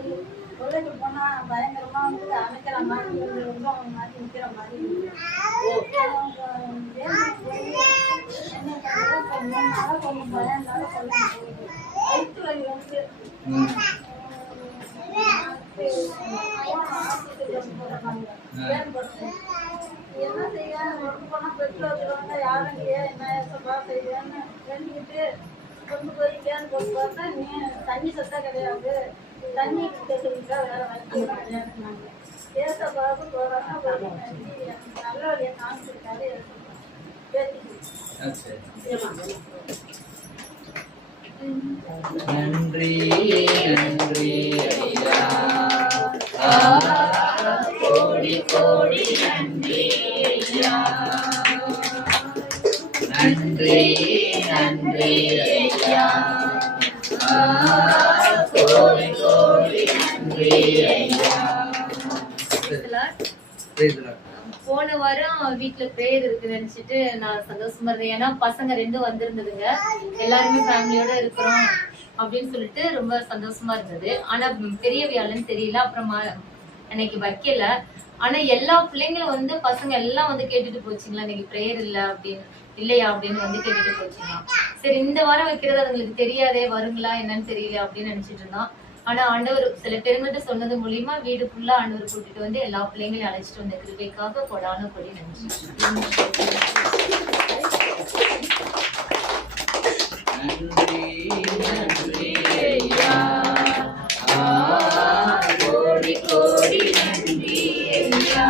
கொள்ளைக்கு போனா பயங்கரமா வந்து அமைக்கிற மாதிரி ரொம்ப அவங்க மாதிரி நிற்கிற மாதிரி என்ன பண்ணால கொஞ்சம் பயந்தால கொள்ள வயிற்று வலி வந்து என்ன செய்ய ஒர்க் போனா பெட்ரோல் வச்சுருவாங்க யாரும் இல்லையா என்ன சப்பா செய்வேன்னு வேண்டிக்கிட்டு கொண்டு போய் கேன் போட்டு பார்த்தா நீ தண்ணி சத்தா கிடையாது தண்ணி கேட்குறீங்களா வேற வசதி கிடையாதுன்னாங்க ஏசப்பாவுக்கு போகிறாங்க நல்ல வழியை காமிச்சிருக்காரு பேத்திக்கு நன்றி நன்றி ஐயா, கோடி கோடி நன்றி ஐயா, நன்றி நன்றி ஐயா, கோடி கோடி நன்றி ஐயா. போன வாரம் வீட்டுல பிரேயர் இருக்கு நினைச்சிட்டு நான் சந்தோஷமா இருந்தேன். ஏன்னா பசங்க 2 வந்திருந்ததுங்க, எல்லாருமே ஃபேமிலியோட இருக்கிறோம் அப்படின்னு சொல்லிட்டு ரொம்ப சந்தோஷமா இருந்தது. ஆனா பெரிய வியாழன்னு தெரியல, அப்புறமா அன்னைக்கு வைக்கல. ஆனா எல்லா பிள்ளைங்களும் வந்து பசங்க எல்லாம் வந்து கேட்டுட்டு போச்சுங்களா இன்னைக்கு பிரேயர் இல்ல அப்படின்னு இல்லையா அப்படின்னு வந்து கேட்டுட்டு போச்சுங்களா. சரி இந்த வாரம் வைக்கிறது அதுங்களுக்கு தெரியாதே வருங்களா என்னன்னு தெரியல அப்படின்னு நினைச்சிட்டு இருந்தோம். ஆனா ஆண்டவர் சில பெருங்கிட்ட சொன்னது மூலியமா வீடு ஃபுல்லா ஆண்டவர் கூட்டிட்டு வந்து எல்லா பிள்ளைங்களையும் அழைச்சிட்டு வந்த கிருபைக்காக கொடான கொடி நன்றி. நன்றி நன்றி ஐயா, கோடி கோடி நன்றி ஐயா.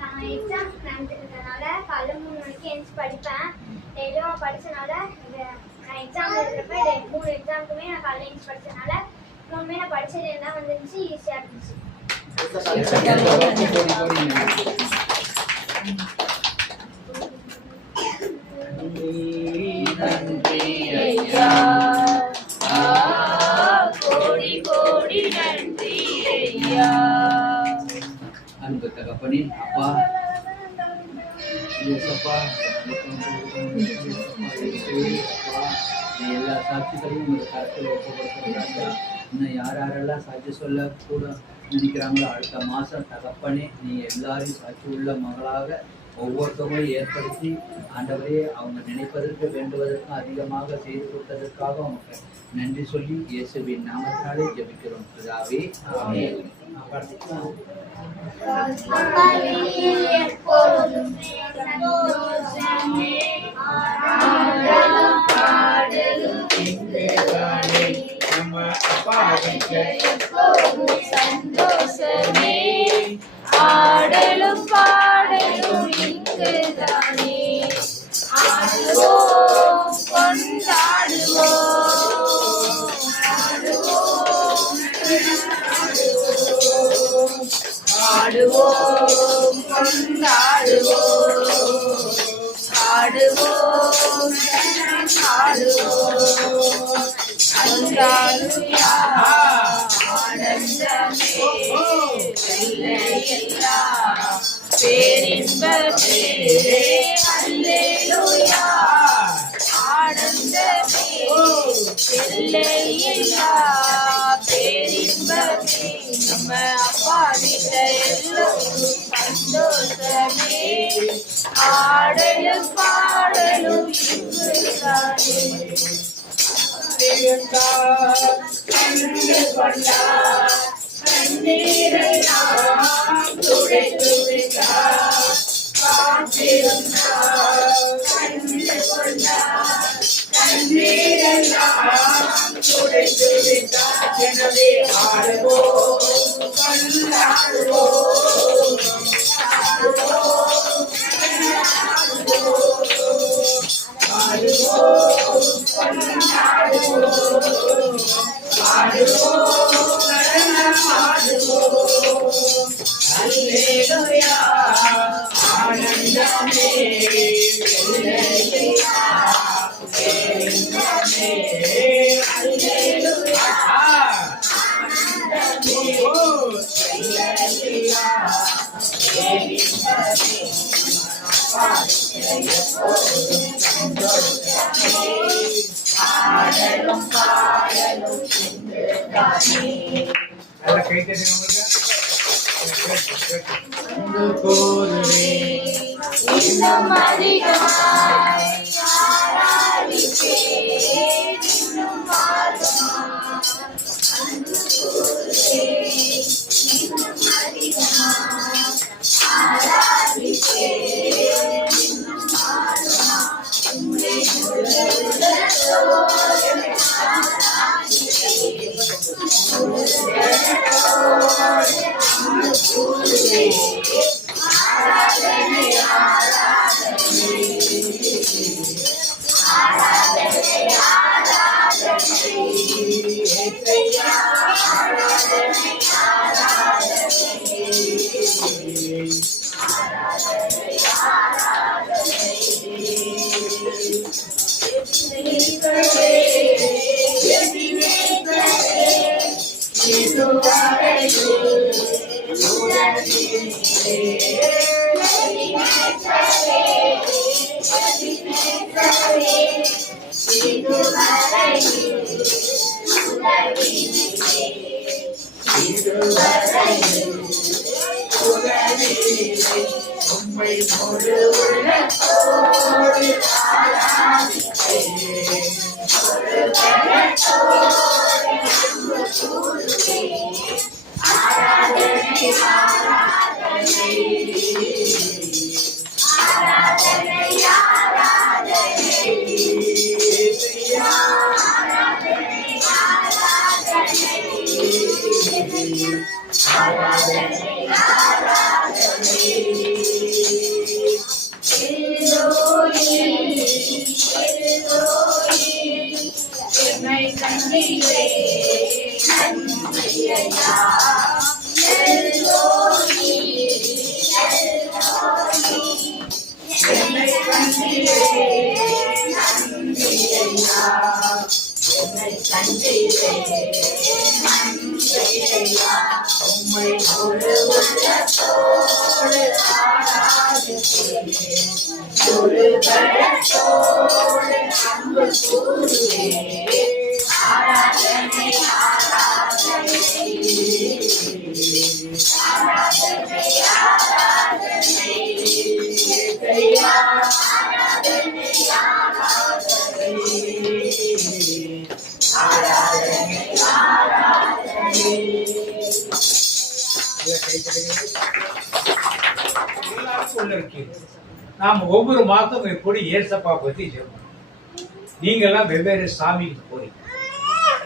நான் எக்ஸாம் நடந்துக்கிறதுனால காலைல 3 மணிக்கு எழுந்து படிப்பேன். டெய்லியும் படிச்சனால நான் எக்ஸாம் எழுதுறப்ப 3 எக்ஸாமுக்குமே நான் காலையில் எழுந்து படிச்சனால இன்னொருமே நான் படிச்சது என்ன வந்துருந்துச்சு ஈஸியாக இருந்துச்சு. நன்றி ஐயா, கோடி கோடி நன்றி ஐயா. அன்பு தகப்பனே அப்பா ஏசப்பா, எல்லா சாட்சிகளையும் ஒரு கருத்தில் ஒப்புக்கொடுக்கிறாங்க. இன்னும் யாரெல்லாம் சாட்சி சொல்ல கூட நினைக்கிறாங்களோ அடுத்த மாதம் தகப்பனே நீ எல்லாரையும் சாட்சி உள்ள மகளாக ஒவ்வொருத்தவங்களும் ஏற்படுத்தி ஆண்டவரே அவங்க நினைப்பதற்கு வேண்டுவதற்கும் அதிகமாக செய்து கொடுத்ததற்காக அவங்க நன்றி சொல்லி இயேசுவின் நாமத்தினாலே ஜெபிக்கிறோம் பிதாவே, ஆமென். சந்தோஷமே ஆடலும் பாடலும் இங்குதானே, ஆடுவோம் கொண்டாடுவோம், ஆடுவோம் கொண்டாடுவோம், ஆடுவோம் ஆடுவோம். அல்லேலூயா ஆனந்தமே எல்லையெல்லாம் பேரின்பமே. அல்லேலூயா ஆனந்தமே எல்லையெல்லாம் பேரின்பமே. நம்ம அப்பா வீட்ட எல்லோரும் சந்தோஷமே, ஆடலும் பாடலும் இங்குதானே. கண்டு கொண்டார் கண்ணீரெல்லாம் துடைத்து விட்டார், காத்திருந்தார் கண்டு கொண்டார் கண்ணீரெல்லாம் துடைத்து விட்டார். எனவே ஆடுவோம் கொண்டாடுவோம், ஆடுவோம் கொண்டாடுவோம், ஆடுவோம் ஆடுவோம். அல்லேலூயா ஆனந்தமே எல்லையெல்லாம் பேரின்பமே. அல்லேலூயா ஆனந்தமே எல்லையெல்லாம் பேரின்பமே. எப்போதும் சந்தோஷமே. ஆடலும் பாடலும் என்றுதானே. நல்லா கை தட்டுங்க உங்களுக்கு. இன்னும் அதிகமாய் ஆராதிப்பேன், இன்னும் ஆழமாய் அன்பு கூறுவேன், இன்னும் அதிகமாய் ஆராதிப்பேன், இன்னும் ஆழமாய் உம்மை முழு உள்ளத்தோடு ஆராதிப்பேன், முழு உள்ளத்தோடு அன்பு கூறுவேன். ஆராதனை ஆராதனை ஆராதனை ஆராதனை ஏசையா, ஆராதனை ஆராதனை ஆராதனை ஆராதனை எபினேசரே, எபினேசரே, இதுவரையில் உதவினீரே. எபினேசரே, எபினேசரே, இதுவரையில் உதவினீரே. இதுவரையில் உதவினீரே. உம்மை முழு உள்ளத்தோடு ஆராதிப்பேன், முழு பலத்தோடு அன்பு கூறுவேன். ஆராதனை ஆராதனை ஆராதனை ஆராதனை ஏசையா, ஆராதனை ஆராதனை ஆராதனை ஆராதனை எல்லோரி எல்லோரி என்னை கண்டீரே நன்றியையா. எல்லோரி எல்லோரி என்னை கண்டீரே நன்றியையா. என்னை கண்டீரே நன்றியையா. உம்மை முழு உள்ளத்தோடு ஆராதிப்பேன், முழு பலத்தோடு அன்பு கூறுவேன். ஆராதனை ஆராதனை ஆராதனை ஆராதனை ஏசையா, ஆராதனை ஆராதனை ஆராதனை ஆராதனை. எல்லாருக்கும் உள்ள இருக்கீங்க. நாம் ஒவ்வொரு மாதம் எப்படி ஏசப்பா பத்தி ஜெபம். நீங்க எல்லாம் வெவ்வேறு சாமிக்கு போறீங்க.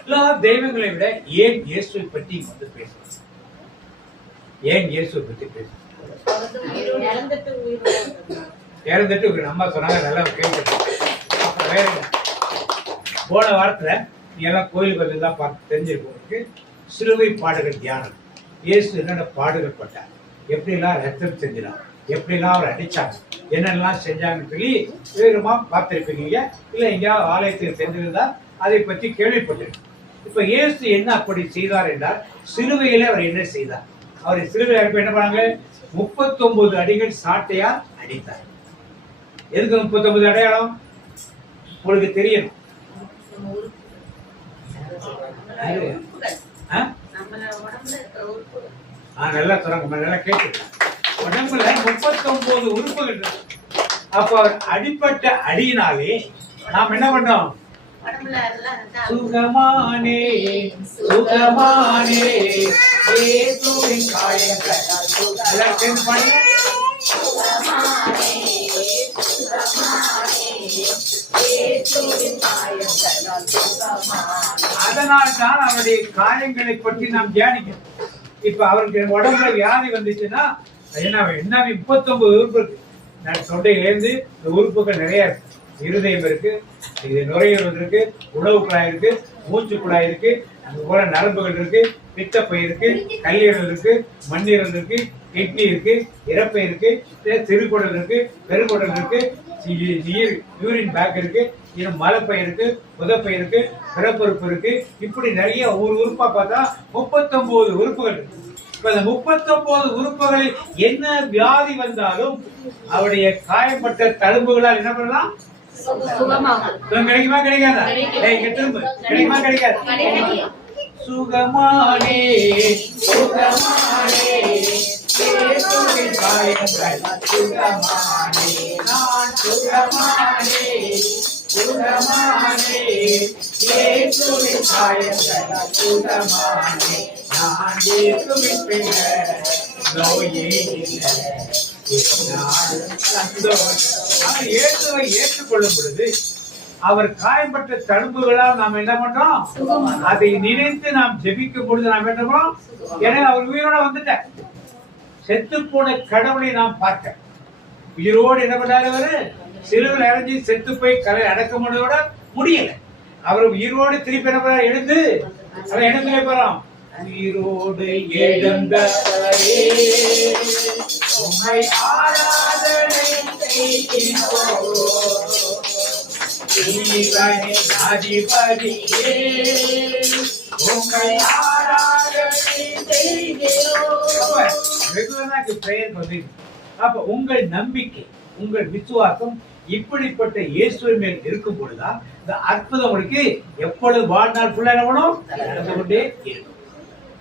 எல்லா தெய்வங்களை விட ஏன் இயேசுவை பற்றி வந்து பேசுறோம்? ஏன் இயேசுவை பற்றி பேசுறோம்? இறந்துட்டு அம்மா சொன்னாங்க, நல்லா கேட்டு. அப்புறம் வேற என்ன? போன வாரத்துல நீ எல்லாம் கோயிலுக்கு எல்லாம் பார்த்து தெரிஞ்சிருக்கவங்களுக்கு சிலுவை பாடுகள் தியானம். இயேசு என்னென்ன பாடுகள் பட்டார், எப்படிலாம் ரத்தம் செஞ்சினார், எப்படிலாம் அவர் அடிச்சாங்க, என்னெல்லாம் செஞ்சாங்கன்னு சொல்லி விவரமா பார்த்திருப்பீங்க. இல்ல எங்கேயாவது ஆலயத்துக்கு சென்றிருந்தா அதை பற்றி கேள்விப்பட்டிருக்கீங்க. இப்ப இயேசு என்ன அப்படி செய்தார் என்றால், சிலுவையில அவர் என்ன செய்தார்? அவர் சிலுவையில என்ன பண்ணாங்க? 39 அடிகள் சாட்டையால் அடித்தார். எதுக்கு 39 அடையாளம்? உங்களுக்கு தெரியணும். நல்லா சொல்றாங்க, நல்லா கேட்டு. உடம்புல 39 உறுப்புகள் இருக்கு. அப்ப அடிப்பட்ட அடியினாலே நாம் என்ன பண்றோம்? சுகமானே சுகமானே இயேசுவின் காயங்களால் எல்லாம் சேர்ந்து பாடுங்க. அதனால் தான் அவருடைய காயங்களை பற்றி நாம் தியானிக்கணும். இப்ப அவருக்கு உடம்புல வியாதி வந்துச்சுன்னா என்ன 39 உறுப்பு இருக்கு. தொண்டையிலேருந்து இந்த உறுப்புகள் நிறைய இருக்கு. இருதயம் இருக்கு, இது நுரையீரல் இருக்கு, உணவு குழாய் இருக்கு, மூச்சு குழாய் இருக்கு, அது போல நரம்புகள் இருக்கு, பித்தப்பை இருக்கு, கல்லீரல் இருக்கு, மண்ணீரல் இருக்கு, கிட்னி இருக்கு, இறப்பை இருக்கு, சிறுகுடல் இருக்கு, பெருங்குடல் இருக்கு, யூரின் பேக் இருக்கு, இன்னும் மலைப்பை இருக்கு, புதப்பை இருக்கு, பிறப்புறுப்பு இருக்கு. இப்படி நிறைய ஒரு உறுப்பா பார்த்தா 39 உறுப்புகள் இருக்கு. இப்ப இந்த 39 உறுப்புகளில் என்ன வியாதி வந்தாலும் அவருடைய காயப்பட்ட தழும்புகளால் என்ன பண்ணலாம்? சுகமாகும். சுகம் கிடைக்குமா கிடைக்காதா? ஏய் இங்க திரும்ப. கிடைக்குமா கிடைக்காதா? சுகமானே சுகமானே இயேசுவின் காயங்கள் சுகமானே நான் சுகமானே சுகமானே இயேசுவின் காயங்கள் சுகமானே நான் இயேசுவின் பிள்ளை நோயே இல்லை சந்தோஷம். இயேசுவை ஏற்றுக்கொள்ளும் பொழுது அவர் காயப்பட்ட தழும்புகளால் நாம் என்ன பண்றோம்? அதை நினைத்து நாம் ஜெபிக்கும் பொழுது நாம் என்ன பண்றோம்? எனவே அவர் உயிரோட வந்துட்டார். செத்து போன கடவுளை நாம் பார்க்க உயிரோடு என்ன பண்ணாரு? அவரு சிலுவையில் அடைஞ்சு செத்து போய் கலை அடக்கம் பண்ணதோட முடியல. அவர் உயிரோடு திருப்பி என்ன பண்ணாரு? எழுந்து அவன் என்ன சொல்லி போறோம்? உயிரோடு எழுந்தவரே உம்மை ஆராதனை செய்கின்றோம் ஜீவனே அதிபதியே உம்மை ஆராதனை செய்கிறோம். ரெகுலராக பிரேயர் பண்ணுங்க. அப்ப உங்கள் நம்பிக்கை உங்கள் விசுவாசம் இப்படிப்பட்ட இயேசுவின் மேல் இருக்கும் பொழுதுதான் இந்த அற்புதம் உங்களுக்கு எப்பொழுது வாழ்நாள் ஃபுல்லா என்ன பண்ணும்? நடந்து கொண்டே இருக்கும்.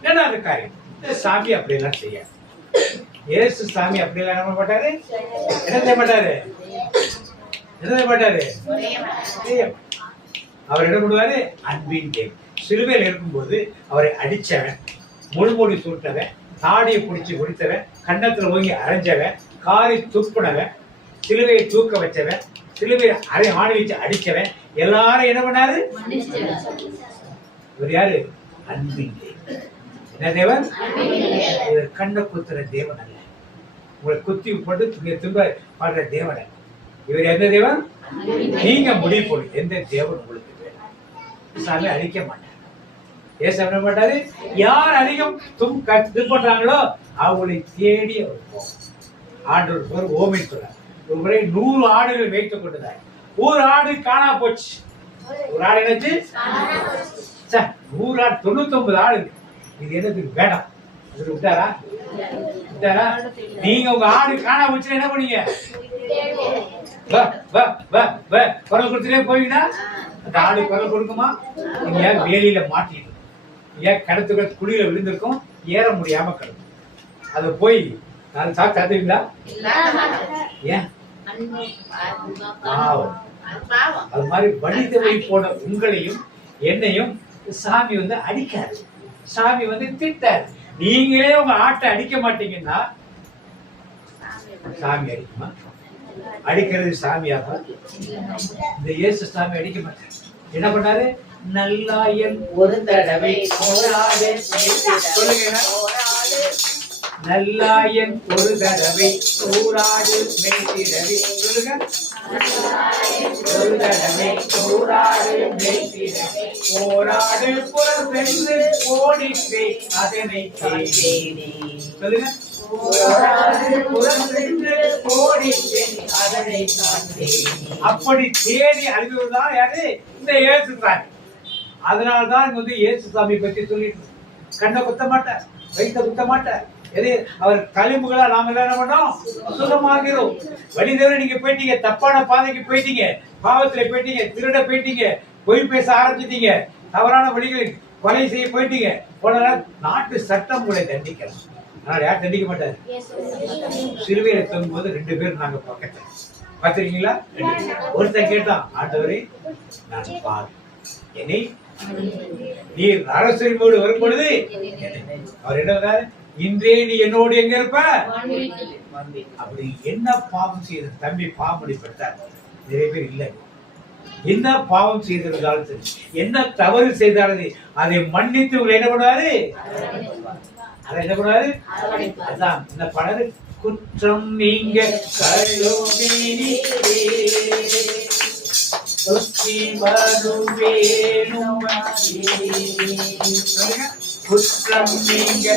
என்ன அந்த காரியம்? இந்த சாமி அப்படியெல்லாம் செய்ய இயேசு சாமி அப்படியெல்லாம் என்ன மாட்டாரு? என்ன செய்ய மாட்டாரு? என்ன செய்ய மாட்டாரு? அவர் என்ன பண்ணுவாரு? அன்பின் தேவன். சிலுவையில் இருக்கும்போது அவரை அடிச்சவன், முழுமொழி சுட்டவன், தாடியை பிடிச்சி குடித்தவன், கன்னத்துல ஓங்கி அரைஞ்சவன், காரி துப்புனவன், சிலுவையை தூக்க வச்சவன், சிலுவையை அரை ஆணி வச்சு அடிச்சவன், எல்லாரும் என்ன பண்ணாரு? இவர் யாரு? அன்பின் தேவன். என்ன தேவன்? இவர் கண்ண குத்துற தேவன் அல்ல. உங்களை குத்தி போட்டு திரும்ப பாடுற தேவன் அல்ல. இவர் எந்த தேவன்? நீங்க முடிவு போடு எந்த தேவன் உங்களுக்கு வேணும். சாமி அழிக்க மாட்டார். ஏசு என்ன மாட்டாரு? யார் அதிகம் இது பண்றாங்களோ அவங்களை தேடி அவர் போகும். ஆண்டவர் ஒரு ஓமை சொல்றார். ஒரு முறை 100 ஆடுகள் வைத்துக் கொண்டதார். ஒரு ஆடு காணா போச்சு. ஒரு ஆடு என்னச்சு? 100 ஆடு 99 ஆடு இருக்கு. இது என்னதுக்கு வேண்டாம் விட்டாரா? விட்டாரா? நீங்க உங்க ஆடு காணா போச்சு என்ன பண்ணீங்க? குரல் கொடுத்துட்டே போவீங்கன்னா அந்த ஆடு குரல் கொடுக்குமா? நீங்க வேலியில மாட்டிட்டு ஏன் கிணத்துக்கு குழியில விழுந்திருக்கும், ஏற முடியாம கிடக்கும். அத போய் நான் சாப்பிட்டீங்களா? ஏன்? அது மாதிரி வழிதவறி போன உங்களையும் என்னையும் சாமி வந்து அடிக்காது. சாமி வந்து திட்டாரு. நீங்களே உங்க ஆட்டை அடிக்க மாட்டீங்கன்னா சாமி அடிக்குமா? அடிக்கிறது சாமியாக? இந்த இயேசு சாமி அடிக்க மாட்டார். என்ன பண்ணாரு? நல்லாயன் ஒரு தடவை சொல்லுங்க. நல்லாயன் ஒரு தடவை சூராடு மேய்த்திடவே சொல்லுங்க. ஒரு தடவை சூராடு மேய்த்திடவே போராடு புறம் சென்று ஓடிப்பே அதனை தேடி சொல்லுங்க. அப்படி தேடி அறிவுதான் யாரு? இந்த இயேசு சாமி. அதனால்தான் வந்து இயேசு சாமி பற்றி சொல்லிட்டு கண்ணை குத்த மாட்டார், வயிற்ற குத்த மாட்டார். எது அவர் களிம்புகளா நாம என்ன பண்ணோம்? சுகமாகிறோம். வழி தவிர நீங்க போயிட்டீங்க, தப்பான பாதைக்கு போயிட்டீங்க, பாவத்துல போயிட்டீங்க, திருட போயிட்டீங்க, பொய் பேச ஆரம்பிச்சிட்டீங்க, தவறான வழிகளில் கொலை செய்ய போயிட்டீங்க. போன நாட்டு சட்டம் உங்களை தண்டிக்கலாம். ஆனால் யார் தண்டிக்க மாட்டாரு? சிலுவையில தொங்கும் போது 2 பேர் நாங்க பக்கத்துல பாத்துருக்கீங்களா? ஒருத்தன் கேட்டான், ஆண்டவரே நான் பாவி, என்னை நீர் அரசோடு வரும் பொழுது அவர் என்ன சொன்னாரு? இன்றே நீ என்னோடு எங்க இருப்ப? அப்படி என்ன பாவம் செய்த தம்பி பாவம் அடிப்பட்டார்? நிறைய பேர் இல்லை. என்ன பாவம் செய்திருந்தாலும் சரி, என்ன தவறு செய்தாலும் அதை மன்னித்து உங்களை என்ன பண்ணுவாரு? அதை என்ன பண்ணுவாரு? அதான் இந்த படகு குற்றம் நீங்க குற்றம் நீங்க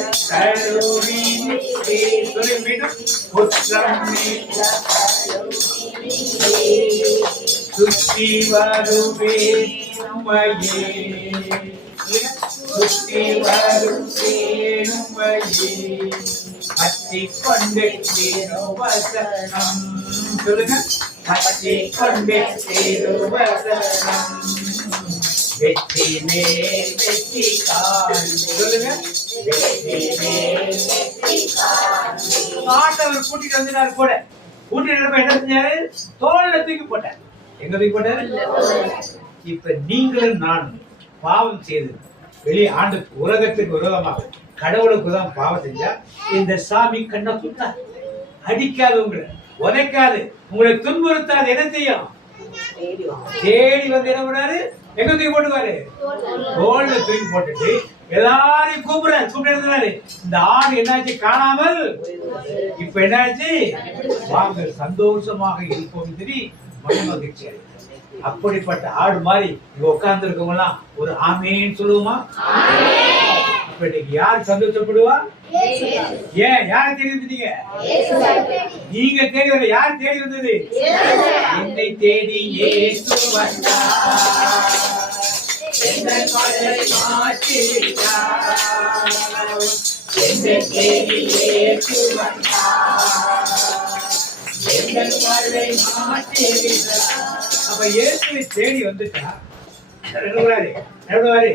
குற்றம் சுத்தி வருவே சுத்தி வருவே அத்தி கொண்டு வசனம் சொல்லுங்க. பற்றி கொண்டே திருவசனம் வெற்றி மேல் வெற்றி காண்பேன். சொல்லுங்க, வெற்றி மேல் வெற்றி காண்பேன். ஆண்டவர் கூட்டிட்டு வந்தாரு கூட. கூட்டிட்டு என்ன செஞ்சாரு? தோல்ல தூக்கி போட்டார். எங்க தூக்கி போட்டாரு? இப்ப நீங்களும் நானும் பாவம் செய்து வெளியே ஆண்டு உலகத்துக்கு விரோதமாக கடவுளுக்கு தான் பாவம் செஞ்சா இந்த சாமி கண்ணை குத்தாது, அடிக்காது, உங்களை உதைக்காது, உங்களை துன்புறுத்தாது. என்ன செய்யும்? தேடி வந்து என்ன பண்ணாரு? எங்க தூக்கி போட்டுவாரு? தோல்ல தூக்கி போட்டுட்டு எல்லாரையும் கூப்பிடுறாரு. இந்த ஆடு என்னாச்சு? காணாமல். இப்ப என்னாச்சு? வாங்க சந்தோஷமாக இருப்போம் சரி, மன மகிழ்ச்சி. அப்படிப்பட்ட ஆடு மாதிரி இங்க உட்கார்ந்து இருக்கவங்க எல்லாம் ஒரு ஆமேன்னு சொல்லுவோமா? இப்ப இன்னைக்கு யார் சந்தோஷப்படுவா? ஏன் யாரை தேடி வந்துட்டீங்க? நீங்க தேடி வர. யார் தேடி வந்தது? என்னை தேடி இயேசு வந்தார், என்னை மாற்றி விட்டார். என்னை தேடி இயேசு வந்தார், என்னை மாற்றி விட்டார். அப்ப இயேசுவை தேடி வந்துட்டா எவ்வளவு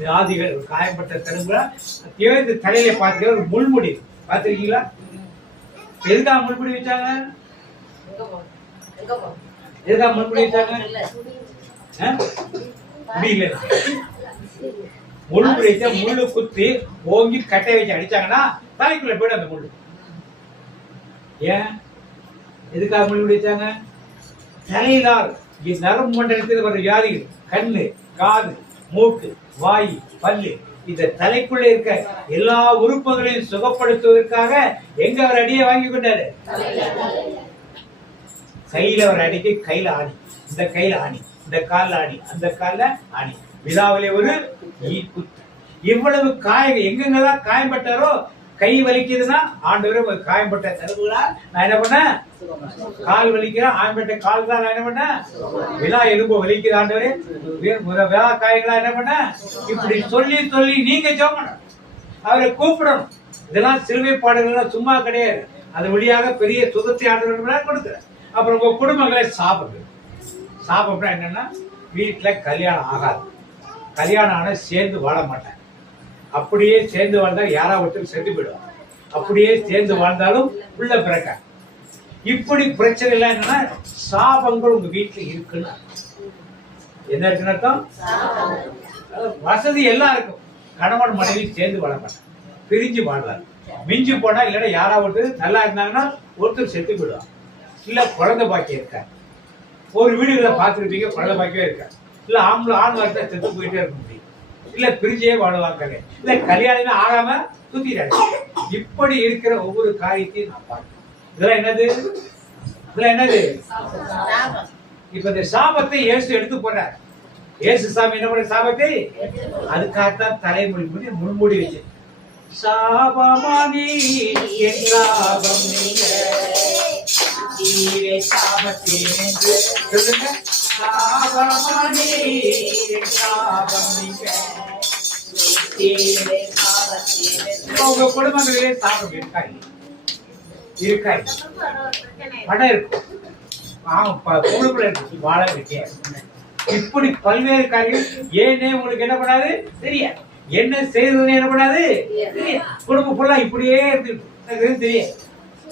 வியாதிகள், காயப்பட்ட தரும்புல தேடி தலையில பார்த்துக்க ஒரு முள்முடி பார்த்திருக்கீங்களா? எதுக்கா முள்முடி வச்சாங்க? எதுக்கா முள்முடி வச்சாங்க? முடியல. முள்முடி வச்சா முள்ளு குத்தி ஓங்கி கட்டை வச்சு அடிச்சாங்கன்னா தலைக்குள்ள போயிடும் அந்த முள்ளு. ஏன் எதுக்காக முள்முடி வச்சாங்க? தலையிலார் நரம்பு மண்டலத்தில் வர வியாதிகள், கண்ணு, காது, மூக்கு, வாய், பல்லு, இந்த தலைக்குள்ள இருக்க எல்லா உறுப்புகளையும் சுகப்படுத்துவதற்காக எங்க அவர் அடியை வாங்கி கொண்டாரு? கையில அவர் அடிக்க கையில ஆணி, இந்த கையில ஆணி, இந்த கால்ல ஆணி, அந்த கால்ல ஆணி, விழாவிலே ஒரு குத்து. இவ்வளவு காயம் எங்கெங்கெல்லாம் காயப்பட்டாரோ, கை வலிக்குதுன்னா ஆண்டவரே ஒரு காயம்பட்ட தருவுகளா நான் என்ன பண்ணேன்? கால் வலிக்கிறேன், ஆயம்பட்ட கால் தான் நான் என்ன பண்ணேன்? விழா எலும்பு வலிக்குது ஆண்டவரே, விழா காயங்களா என்ன பண்ண? இப்படி சொல்லி சொல்லி நீங்க ஜெபம் அவரை கூப்பிடணும். இதெல்லாம் சிலுவை பாடுகள்லாம் சும்மா கிடையாது. அது வழியாக பெரிய சுகத்தை ஆண்டவர் கொடுக்குறேன். அப்புறம் உங்க குடும்பங்களை சாப்பிடுங்க. சாப்பிட்டா என்னன்னா, வீட்டுல கல்யாணம் ஆகாது. கல்யாணம் ஆனா சேர்ந்து வாழ மாட்டேன். அப்படியே சேர்ந்து வாழ்ந்தா யாராவது ஒருத்தர் செத்து போயிடும். அப்படியே சேர்ந்து வாழ்ந்தாலும் உள்ள பிறக்க. இப்படி பிரச்சனை எல்லாம் என்னன்னா சாபங்கள் உங்க வீட்டுல இருக்குன்னு என்ன இருக்குன்னு அர்த்தம்? வசதி எல்லாம் இருக்கும். கணவன் மனைவி சேர்ந்து வாழ மாட்டாங்க, பிரிஞ்சு வாழ்வாங்க. மிஞ்சி போனா இல்லைன்னா யாராவது நல்லா இருந்தாங்கன்னா ஒருத்தர் செத்து போயிடுவாங்க. இல்ல குழந்தை பாக்கியம் இருக்க. ஒரு வீடுகளை பார்த்துருப்பீங்க, குழந்தை பாக்கியம் இருக்க. இல்ல ஆண் வார்த்தை செத்து போயிட்டே இருக்க முடியும். இல்ல பிரிஞ்சே வாழ்வாங்க. இல்ல கல்யாணமே ஆகாம சுத்திட்டாங்க. இப்படி இருக்கிற ஒவ்வொரு காரியத்தையும் நான் பார்க்கிறேன். இதெல்லாம் என்னது? இதெல்லாம் என்னது? இப்ப இந்த சாபத்தை இயேசு எடுத்து போறார். இயேசு சாமி என்ன பண்ண சாபத்தை? அதுக்காகத்தான் தலைமொழி முடி முன்மூடி வச்சு சாபமானி சாபம் நீங்க சாபத்தை சொல்லுங்க. உங்க குடும்பங்களிலே சாபம் இருக்காது, இருக்காது. படம் இருக்கும், வாழ இருக்கே. இப்படி பல்வேறு காரியங்கள் ஏனே உங்களுக்கு என்ன பண்ணாது தெரியாது. என்ன செய்யறதுன்னு என்ன பண்ணாது தெரியாது. குடும்பம் ஃபுல்லா இப்படியே இருக்கு தெரியாது.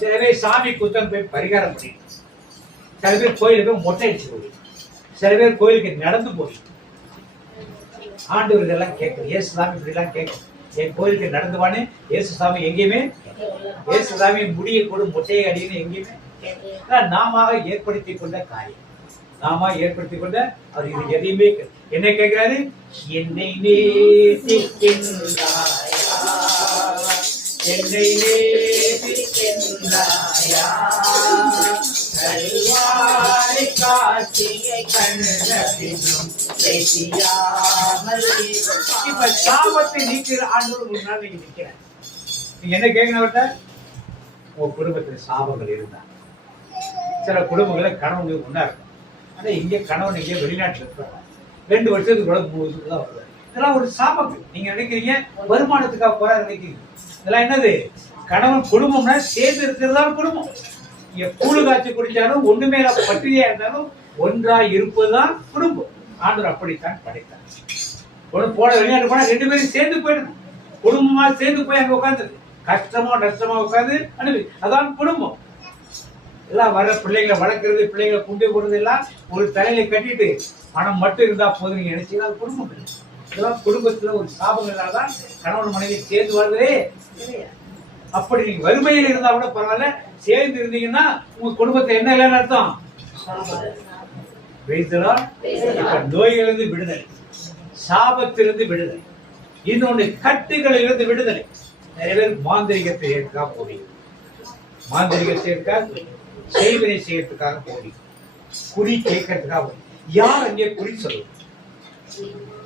சில பேர் சாமி குத்தம் போய் பரிகாரம் பண்ணி, சில பேர் கோயிலுக்கு போய் மொட்டை அடிச்சு போய், சில பேர் கோயிலுக்கு நடந்து போய் ஆண்டவர் இதெல்லாம் கேட்கும். இயேசு சாமி இப்படி எல்லாம் கேட்கும். என் கோயிலுக்கு நடந்து வானே இயேசு சாமி எங்கேயுமே, இயேசு சாமி முடியை கொடு மொட்டையை அடின்னு எங்கேயுமே நாம ஏற்படுத்தி கொண்ட காரியம். நாம ஏற்படுத்தி கொண்ட அவர் இது எதையுமே என்ன கேட்கிறாரு? என்னை நேசிக்கின்றாயா, என்னை நேசிக்கின்றாயா, கல்வாரி காட்சியை கண்டபின்னும் பேசியாமல். இப்ப சாபத்தை நீக்கிற ஆண்டவர் முன்னால் நீங்க நிக்கிறேன். நீங்க என்ன கேட்கணும்ட்ட? உங்க குடும்பத்துல சாபங்கள் இருந்தா, சில குடும்பங்களை கணவன் முன்னா இருக்கும். ஆனா இங்க கணவன் இங்கே வெளிநாட்டுல இருப்பாங்க. 2 வருஷத்துக்கு கூட 3 வருஷத்துக்கு தான் வருவாங்க. இதெல்லாம் ஒரு சாபங்கள். நீங்க நினைக்கிறீங்க வருமானத்துக்காக போற நினைக்கிறீங்க. இதெல்லாம் என்னது? கணவன் குடும்பம்னா சேர்ந்து இருக்கிறதா குடும்பம். நீங்க கூழு காய்ச்சி குடிச்சாலும் ஒண்ணுமே பட்டினியா இருந்தாலும் ஒன்றா இருப்பதுதான் குடும்பம். ஆண்டவர் அப்படித்தான் படைத்தார். போன வெளிநாட்டு போனா 2 பேரும் சேர்ந்து போயிடணும். குடும்பமா சேர்ந்து போய் அங்க உட்காந்து கஷ்டமோ நஷ்டமா உட்காந்து அனுப்பி, அதான் குடும்பம். எல்லாம் வர பிள்ளைகளை வளர்க்கறது, பிள்ளைகளை குண்டு போடுறது எல்லாம் ஒரு தலையில கட்டிட்டு பணம் மட்டும் இருந்தா போதும் நீங்க நினைச்சீங்கன்னா அது குடும்பம் இல்லை. இதெல்லாம் குடும்பத்துல ஒரு சாபங்களால தான் கணவன் மனைவி சேர்ந்து வாழ்றதே கிடையாது. அப்படி நீங்க வறுமையில் இருந்தா கூட பரவாயில்ல, சேர்ந்து இருந்தீங்கன்னா உங்க குடும்பத்தை என்ன இல்லைன்னு அர்த்தம். நோயிலிருந்து விடுதலை, சாபத்திலிருந்து விடுதலை, இன்னொன்னு கட்டுகளிலிருந்து விடுதலை. நிறைய பேர் மாந்திரிகத்தை ஏற்கா போடி, மாந்திரிகத்தை ஏற்கா செய்வனை செய்யறதுக்காக போடி, குறி கேட்கறதுக்காக போடி. யார் அங்கே குறி சொல்றது?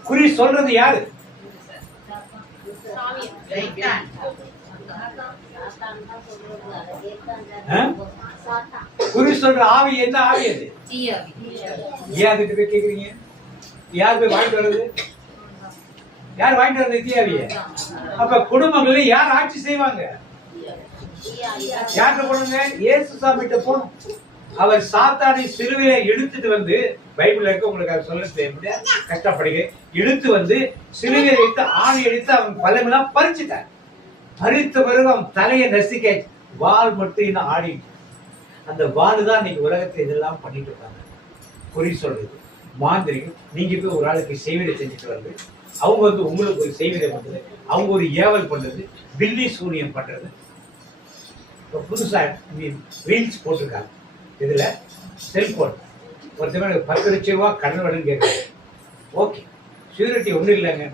குறி சொல்றது யாரு? குறி சொல்ற ஆவி என்ன ஆவி? அது ஏன் அதுக்கு போய் கேக்குறீங்க? யார் போய் வாங்கிட்டு வர்றது? யார் வாங்கிட்டு வர்றது தீயாவிய? அப்ப குடும்பங்கள்ல யார் ஆட்சி செய்வாங்க? யார்கிட்ட போனுங்க? இயேசு சாமிகிட்ட போகணும். அவர் சாத்தானை சிலுவையை இழுத்துட்டு வந்து, பைபிள்ல இருக்க உங்களுக்கு அதை சொல்ல தேவையா, கஷ்டப்படுங்க, இழுத்து வந்து சிலுவையை வைத்து ஆணி எடுத்து அவன் பல்லமெல்லாம் பறிச்சுட்டார். பறித்த பிறகு அவன் தலையை நசுக்க வால் மட்டும் இன்னும் ஆடி. அந்த வால் தான் இன்னைக்கு உலகத்தை இதெல்லாம் பண்ணிட்டு இருக்காங்க. குறி சொல்றது, மாந்திரிகம். நீங்க போய் ஒரு ஆளுக்கு செய்வினை செஞ்சுட்டு வந்து அவங்க வந்து உங்களுக்கு ஒரு செய்வினை பண்றது, அவங்க ஒரு ஏவல் பண்றது, பில்லி சூனியம் பண்றது. புதுசா ரீல்ஸ் போட்டிருக்காங்க. இதுல செல்போன் ஒருத்தவங்க 10 லட்சம் ரூபாய் கடன் வடன் கேட்குறாங்க. ஓகே, சியூரிட்டி ஒன்றும் இல்லைங்க,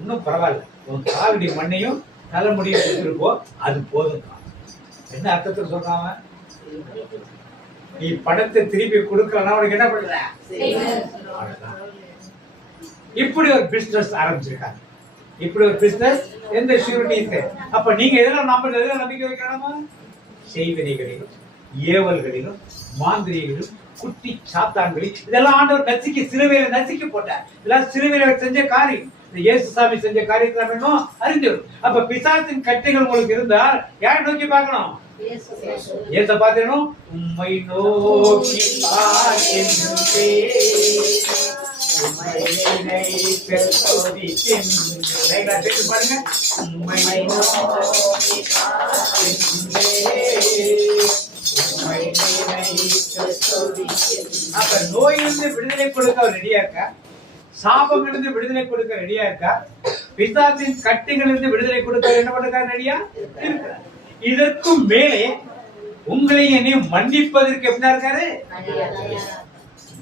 இன்னும் பரவாயில்ல, உன் காலடி மண்ணையும் தலைமுடியும் கொடுத்துருப்போம், அது போதும். என்ன அர்த்தத்தில் சொல்றாங்க? நீ பணத்தை திருப்பி கொடுக்கலன்னா உனக்கு என்ன பண்ற? இப்படி ஒரு பிசினஸ் ஆரம்பிச்சிருக்காங்க. இப்படி ஒரு பிசினஸ் எந்த ஷூரிட்டி இருக்கு? அப்ப நீங்க எதெல்லாம் நம்புறது, எதெல்லாம் நம்பிக்கை வைக்கணுமா? செய்வினைகளிலும் ஏவல்களிலும் மாந்திரிகளிலும் குட்டி சாத்தான்களில் இதெல்லாம் ஆண்டவர் நசுக்கி சிலுவையில நசுக்கி போட்டார். இதெல்லாம் சிலுவையில செஞ்ச காரியம். இயேசு சாமி செஞ்ச காரியத்தை வேணும் அறிஞ்சிடும். அப்ப பிசாசின் கட்டைகள் உங்களுக்கு இருந்தால் யாரை நோக்கி பார்க்கணும்? இயேசு பார்க்கணும். உம்மை நோக்கி பாருங்க. அப்ப நோயிலிருந்து விடுதலை கொடுக்க அவர் ரெடியா இருக்கா? சாபங்களிலிருந்து விடுதலை கொடுக்க ரெடியா இருக்கா? பிசாசின் கட்டுகளிலிருந்து விடுதலை கொடுக்க என்ன பண்ணுறாரு? ரெடியா இருக்கிறார். இதற்கும் மேலே உங்களை என்னையும் மன்னிப்பதற்கு எப்படியா இருக்காரு?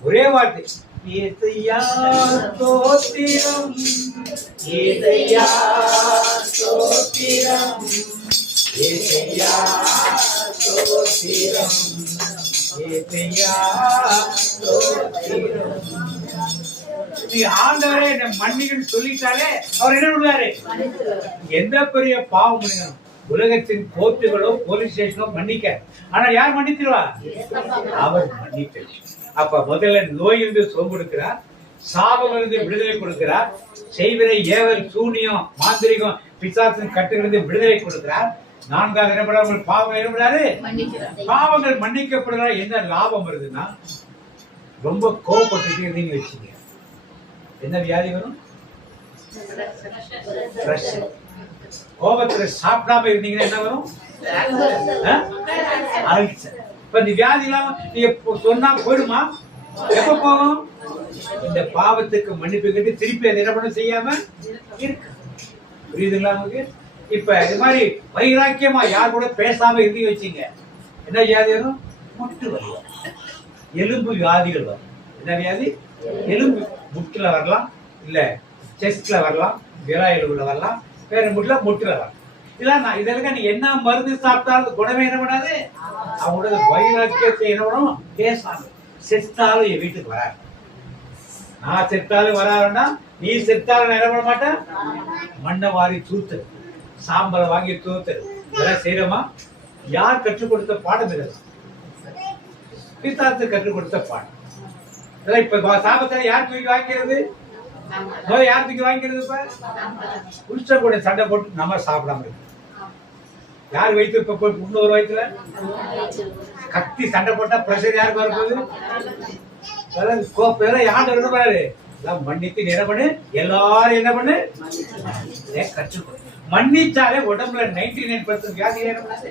ஒரே வார்த்தை, ஏசையா ஸ்தோத்திரம், ஏசையா ஸ்தோத்திரம், ஏசையா ஸ்தோத்திரம், ஏசையா ஸ்தோத்திரம். நீ ஆண்டவரே என்ன மன்னிக்கன்னு சொல்லிட்டாலே அவர் என்ன பண்ணுவாரு? எந்த பெரிய பாவம் பண்ணிக்கணும், உலகத்தின் கோர்ட்டுகளோ போலீஸ் ஸ்டேஷனோ மன்னிக்க, ஆனா யார் மன்னிச்சிருவா? அவர் மன்னிக்க. அப்ப முதல்ல நோயிலிருந்து சுகம் கொடுக்கிறார், சாபம் இருந்து விடுதலை கொடுக்கிறார், செய்வினை ஏவல் சூனியம் மாந்திரிகம் பிசாசின் கட்டுகளிலிருந்து விடுதலை கொடுக்கிறார். 4வது என்ன பண்ண? பாவங்கள் என்ன பண்ணாரு? பாவங்கள் மன்னிக்கப்படுறா. என்ன லாபம் வருதுன்னா, ரொம்ப கோவப்பட்டு இருந்தீங்க வச்சுங்க, என்ன வியாதி வரும்? கோபத்துல சாப்பிடாம இருந்தீங்கன்னா என்ன வரும்? அல்சர். இப்ப இந்த வியாதி இல்லாம நீங்க சொன்னா போயிடுமா? எப்ப போகும்? இந்த பாவத்துக்கு மன்னிப்பு கேட்டு திருப்பி அதை என்ன பண்ண செய்யாம இருக்கு. புரியுதுங்களா உங்களுக்கு? இப்ப இது மாதிரி வைராக்கியமா யார் கூட பேசாம இருந்து வச்சீங்க, என்ன வியாதி வரும்? முட்டு வலி, எலும்பு வியாதிகள் வரும். என்ன வியாதி? எலும்பு முட்டுல வரலாம், இல்ல செஸ்ட்ல வரலாம், விரா எலும்புல வரலாம், வேற முட்டுல வரலாம். இதெல்லாம் நீ என்ன மருந்து சாப்பிட்டாலும் குணமே என்ன பண்ணாது? அவங்களோட வைராக்கியத்தை என்ன பண்ணும்? பேசாம. செத்தாலும் என் வீட்டுக்கு வராது. நான் செத்தாலும் வராதுன்னா, நீ செத்தாலும் என்ன பண்ண மாட்டேன்? மண்ணை வாரி தூத்துரு, சாம்பலை வாங்கி தூத்துரு. இதெல்லாம் செய்யறோமா? யார் கற்றுக் கொடுத்த பாடம்? இதெல்லாம் பிசாசு கற்றுக் கொடுத்த பாடம். இதெல்லாம் இப்ப சாபத்துல யார் தூக்கி வாங்கிக்கிறது? யார் தூக்கி வாங்கிக்கிறது? இப்ப புருஷன் கூட சண்டை போட்டு நம்ம சாப்பிடாம இருக்கு. யார் வயிற்று இப்ப இன்னொரு வயிற்றுல கத்தி சண்டை போட்டா பிரஷர் யாருக்கு வரப்போகுது? கோப்பையெல்லாம் யார் எழுதுறாரு? எல்லாம் மன்னித்து என்ன பண்ணு, எல்லாரும் என்ன பண்ணு கற்றுக்கொடு. மன்னிச்சாலே உடம்புல 99% வியாதிகள் என்ன பண்ணாது.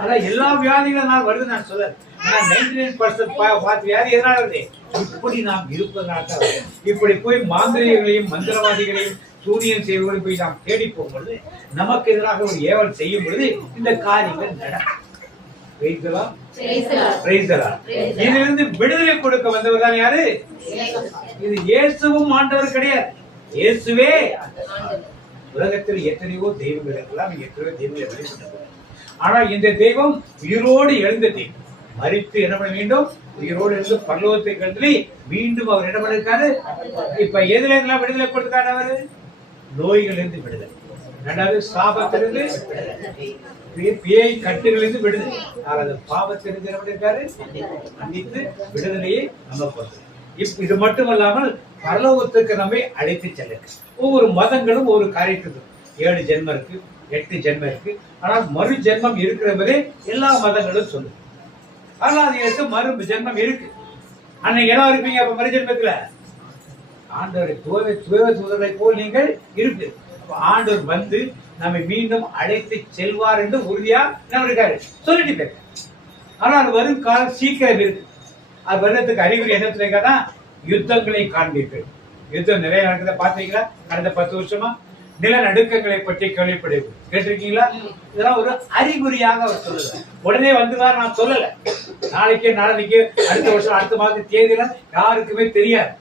அதான் எல்லா வியாதிகளும் நான் வருது நான் சொல்ல. ஆனா 99% வியாதி எதனால வருது? இப்படி நாம் இருப்பதனால தான் வருது. இப்படி போய் மாந்திரிகளையும் மந்திரவாதிகளையும் சூரியன் செய்வதையும் போய் நாம் தேடி போகும்பொழுது நமக்கு எதிராக ஒரு ஏவல் செய்யும் பொழுது இந்த காரியங்கள் நடக்கும். இதிலிருந்து விடுதலை கொடுக்க வந்தவர் தான் யாரு? இது இயேசுவும் ஆண்டவர் கிடையாது. இயேசுவே உலகத்தில் எத்தனையோ தெய்வங்கள் இருக்கலாம், எத்தனையோ தெய்வங்களை வெளிப்பட்டது. ஆனால் இந்த தெய்வம் உயிரோடு எழுந்த தெய்வம். மரித்து என்ன பண்ண வேண்டும்? உயிரோடு இருந்து பரலோகத்தை கண்டு மீண்டும் அவர் என்ன பண்ணிருக்காரு? இப்ப எதுல எல்லாம் விடுதலை கொடுத்தாரு? அவரு நோய்கள் இருந்து விடுதலை, ரெண்டாவது சாபத்திலிருந்து பேய் கட்டுகளிலிருந்து விடுதலை, நாலாவது பாவத்திலிருந்து என்ன பண்ணிருக்காரு? மன்னித்து விடுதலையை நம்ம கொடுத்தார். இது மட்டுமல்லாமல் பரலோகத்துக்கு நம்மை அழைத்து செல்ல ஒவ்வொரு மதங்களும் ஒரு காரியத்துக்கு 7 ஜென்மம் இருக்கு, 8 ஜென்மம் இருக்கு. ஆனால் மறு ஜென்மம் இருக்கிறவரே எல்லா மதங்களும் சொல்லுது. ஆனால் மறு ஜென்மம் இருக்கு. அன்னைக்கு என்ன இருப்பீங்க? அப்ப மறு ஜென்மத்துல ஆண்டவரை தூதர்களை போல் நீங்கள் இருக்கு. ஆண்டவர் வந்து நம்மை மீண்டும் அழைத்து செல்வார் என்று உறுதியா என்ன இருக்காரு சொல்லிட்டு இருக்காரு. ஆனா அது வரும் காலம் சீக்கிரம் இருக்கு. அது வருடத்துக்கு அறிகுறி என்ன சொல்லிருக்காருன்னா, யுத்தங்களை காண்பீர்கள். யுத்தம் நிறைய நடக்குத பாத்தீங்களா? கடந்த 10 வருஷமா நிலநடுக்கங்களை பற்றி கேட்டிருக்கீங்களா? இதெல்லாம் ஒரு அறிகுறியாக அவர் சொல்லுது. உடனே வந்துதான் நான் சொல்லல. நாளைக்கு நாளைக்கு அடுத்த வருஷம் அடுத்த மாதம் தேதியில யாருக்குமே தெரியாது.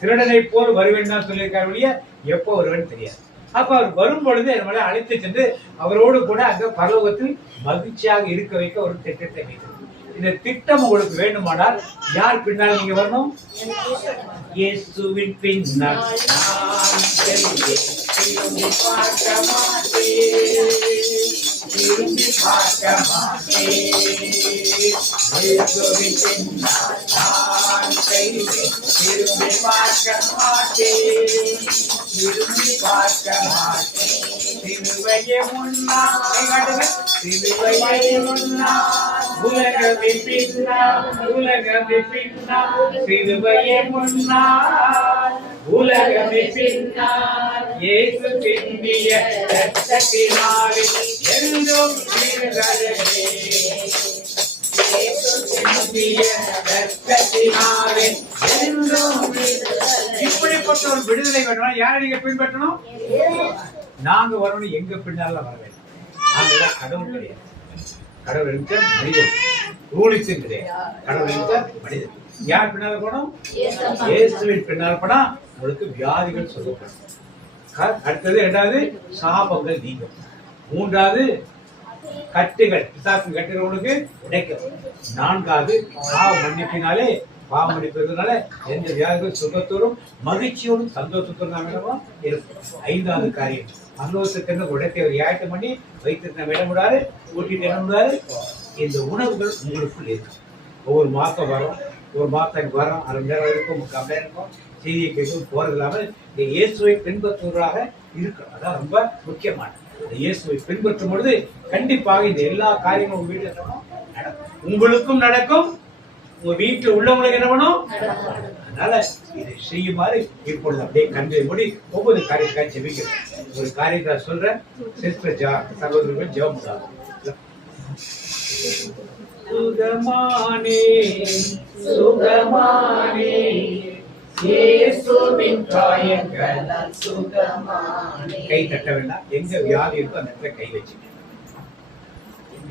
திருடனை போல் வருவேன் தான் சொல்லியிருக்காரு ஒழிய எப்போ வருவேன்னு தெரியாது. அப்ப அவர் வரும் பொழுது நம்மளை அழைத்து சென்று அவரோடு கூட அங்க பரலோகத்தில் மகிழ்ச்சியாக இருக்க வைக்க ஒரு திட்டத்தை வைத்தது. இந்த திட்டம் உங்களுக்கு வேண்டுமானால் யார் பின்னால் நீங்க வரணும்? இயேசுவின் பின்னால் நான் செல்வேன், திரும்பி பார்க்க மாட்டேன், திரும்பி பார்க்க மாட்டேன். இயேசுவின் பின்னால் நான் செல்வேன், திரும்பி பார்க்க மாட்டேன், திரும்பி பார்க்க மாட்டேன். சிலுவையை முன்னால், சிலுவையை முன்னால், உலகமே பின்னால், உலகமே பின்னால், சிலுவையை முன்னால், உலகமே பின்னால். இயேசு சிந்திய இரத்தத்தினாலே என்றும் விடுதலையே, இயேசு சிந்திய இரத்தத்தினாலே என்றும் விடுதலை. இப்படிப்பட்ட ஒரு விடுதலை வேணும். யாரை நீங்க பின்பற்றணும்? நாங்க வரணும். எங்க பின்னால வர வேண்டும். நாங்க கடவுள் கிடையாது. கடவுள் இருக்க மனிதன், ஊழியத்தின் கிடையாது. கடவுள் இருக்க மனிதன். யார் பின்னால போனோம்? இயேசுவின் பின்னால் போனா உங்களுக்கு வியாதிகள் சொல்லப்படும். அடுத்தது 2வது சாபங்கள் நீங்கும். 3வது கட்டுகள், பிசாசின் கட்டுகள் உங்களுக்கு உடைக்கும். 4வது பாவ மன்னிப்பினாலே, பாவ மன்னிப்பதனால எந்த வியாதிகள் சுகத்தோடும் மகிழ்ச்சியோடும் சந்தோஷத்தோடும் நாம் இருக்கும். 5வது காரியம் பரலோகத்துக்கு உடைத்தை ஒரு ஆயத்தம் பண்ணி வைத்திருக்க நம்ம இடம் விடாது, ஊட்டிட்டு இடம் விடாது. இந்த உணவுகள் உங்களுக்குள் இருக்கும். ஒவ்வொரு மாசம் வரும், ஒரு மாதம் வரும், 1/2 மணி நேரம் இருக்கும், 3/4 மணி நேரம் இருக்கும். செய்தியை கேட்கும் போறது இல்லாமல் இந்த இயேசுவை பின்பற்றுவதாக இருக்கும். அதான் ரொம்ப முக்கியமானது. இந்த இயேசுவை பின்பற்றும் பொழுது கண்டிப்பாக இந்த எல்லா காரியங்களும் உங்க வீட்டில் நடக்கும். உங்களுக்கும் நடக்கும், உங்க வீட்டில் உள்ளவங்களுக்கு என்ன பண்ணும். அதனால இதை செய்யுமாறு இப்பொழுது அப்படியே கண்களை மூடி ஒவ்வொரு காரியத்துக்காக ஜெபிக்கிறேன். ஒரு காரியத்தை சொல்றேன். சிஸ்டர் சகோதரர்கள் ஜெபம் பண்ணாங்க. சுகமானே சுகமானே இயேசுவின் காயங்களால் சுகமானே. கை தட்ட வேண்டாம். எங்க வியாதி இருக்கோ அந்த இடத்துல கை வச்சுக்க.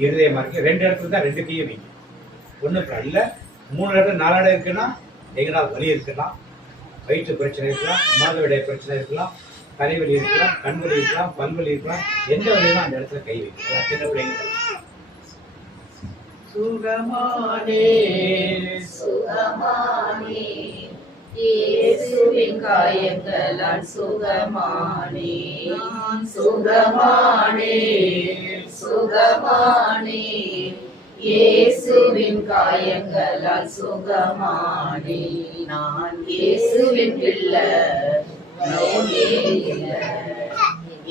இருதயமா இருக்கு 2 இடத்துல தான் 2 கையை வைங்க. ஒண்ணு இல்ல 3 இடம் 4 இடம் இருக்குன்னா எங்கனா வலி இருக்கலாம், வயிற்று பிரச்சனை இருக்கலாம், மாதவிடாய் பிரச்சனை இருக்கலாம், தலைவலி இருக்கலாம், கண்வலி இருக்கலாம், பல்வலி இருக்கலாம். எந்த வலியும் அந்த இடத்துல கை வைக்கலாம். சின்ன பிள்ளைங்க சுகமானே சுகமானே இயேசுவின் காயங்களால் சுகமானே சுகமானே சுகமானே இயேசுவின் காயங்களால் சுகமானே. நான் இயேசுவின் பிள்ளை, நோயே இல்லை.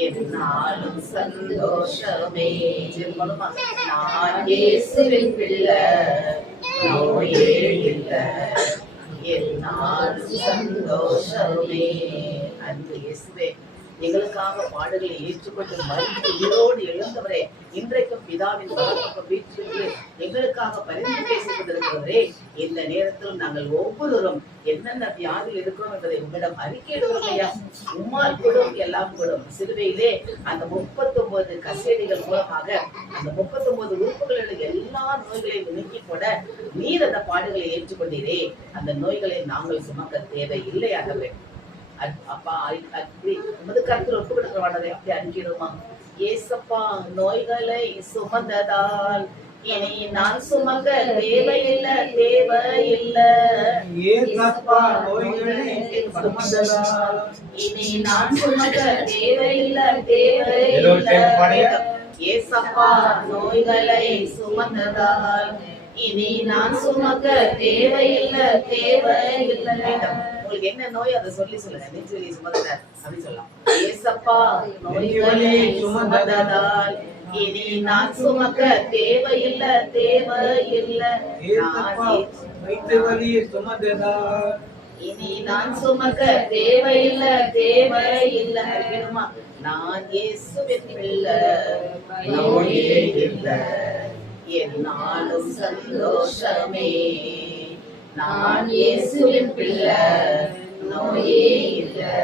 என்னாலும் சந்தோஷமே. சொல்லுமா, நான் இயேசுவின் பிள்ளை, நோயே இல்லை, என்னாலும் சந்தோஷமே. அன்பு இயேசுவே, எங்களுக்காக பாடுகளை ஏற்றுக்கொண்டு மறித்து உயிரோடு எழுந்தவரே, இன்றைக்கும் பிதாவின் வலப்பக்கம் வீற்றிருந்து எங்களுக்காக பரிந்து பேசிக் கொண்டிருக்கிறவரே, இந்த நேரத்தில் நாங்கள் ஒவ்வொருவரும் என்னென்ன வியாதியில் இருக்கிறோம் என்பதை உங்களிடம் அறிக்கையிடுவோம் ஐயா. உம்மால் கூடும் எல்லாம் கூடும். சிலுவையிலே அந்த 39 கசேடிகள் மூலமாக அந்த 39 உறுப்புகளில் எல்லா நோய்களையும் நீக்கி போட நீர் அந்த பாடுகளை ஏற்றுக்கொண்டீரே, அந்த நோய்களை நாங்கள் சுமக்க தேவை இல்லையாகவே. அப்பா அப்படி உமது கருத்தில் ஒப்பு கொடுக்கிறவானதை அப்படி அறிக்கிறோமா? ஏசப்பா, நோய்களை சுமந்ததால் இனி நான் சுமக்க தேவையில்லை, தேவையில்லை. ஏசப்பா, நோய்களை சுமந்ததால் இனி நான் சுமக்க தேவையில்லை, தேவையில்லை. ஏசப்பா, நோய்களை சுமந்ததால் இனி நான் சுமக்க தேவையில்லை, தேவையில்லை. உங்களுக்கு என்ன நோய் அதை சொல்லி சொல்லுங்க. நெஞ்சு வலி சுமந்தார் அப்படி சொல்லலாம். ஏசப்பா, நோய்களை சுமந்ததால் இனி நான் சுமக்க தேவையில்லை, தேவையில்லை. வயிற்று வலியை சுமந்ததால் இனி நான் சுமக்க தேவையில்லை, தேவையில்லை. அறியணுமா? நான் இயேசுவின் பிள்ளை, நோயே இல்லை, என்னாலும் சந்தோஷமே. நான் இயேசுவின் பிள்ளை, நோயே இல்லை,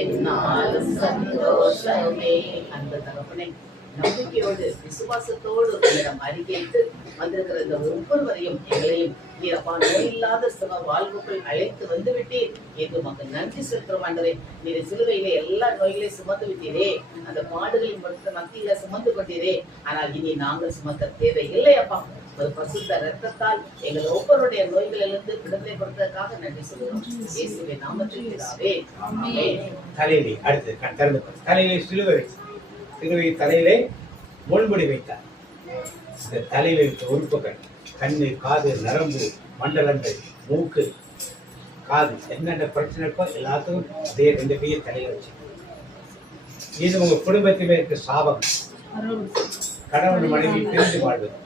என்னாலும் சந்தோஷமே. அன்பு தகப்பனே, நம்பிக்கையோடு விசுவாசத்தோடு உங்களிடம் அறிக்கையிட்டு வந்திருக்கிற இந்த ஒவ்வொருவரையும் எங்களையும் நீரப்பா நோயில்லாத சுக வாழ்வுக்குள் அழைத்து வந்து விட்டீர் என்று மக்கள் நன்றி செலுத்துறோம். ஆண்டவரே, நீர் சிலுவையிலே எல்லா நோய்களையும் சுமந்து விட்டீரே, அந்த பாடுகளின் மத்தியில சுமந்து கொண்டீரே. ஆனால் இனி நாங்கள் சுமக்க தேவை இல்லை அப்பா. ஒரு பசுத்த ரத்தத்தால் எங்கள் ஒவ்வொருடைய நோய்களிலிருந்து விடுதலை கொடுத்ததற்காக நன்றி சொல்கிறோம். இயேசுவின் நாமத்தில் பிதாவே, ஆமென். தலையிலே அடுத்து தலையிலே சிலுவை தலையிலே முள்முடி வைத்தார். இந்த தலையில இருக்க உறுப்புகள், கண்ணு, காது, நரம்பு மண்டலங்கள், மூக்கு, காது, என்னென்ன பிரச்சனை இருக்கோ எல்லாத்துக்கும் அதே 2 கையை தலையில வச்சு. இது உங்க குடும்பத்திலே இருக்க சாபம், கணவன் மனைவி பிரிந்து வாழ்வது,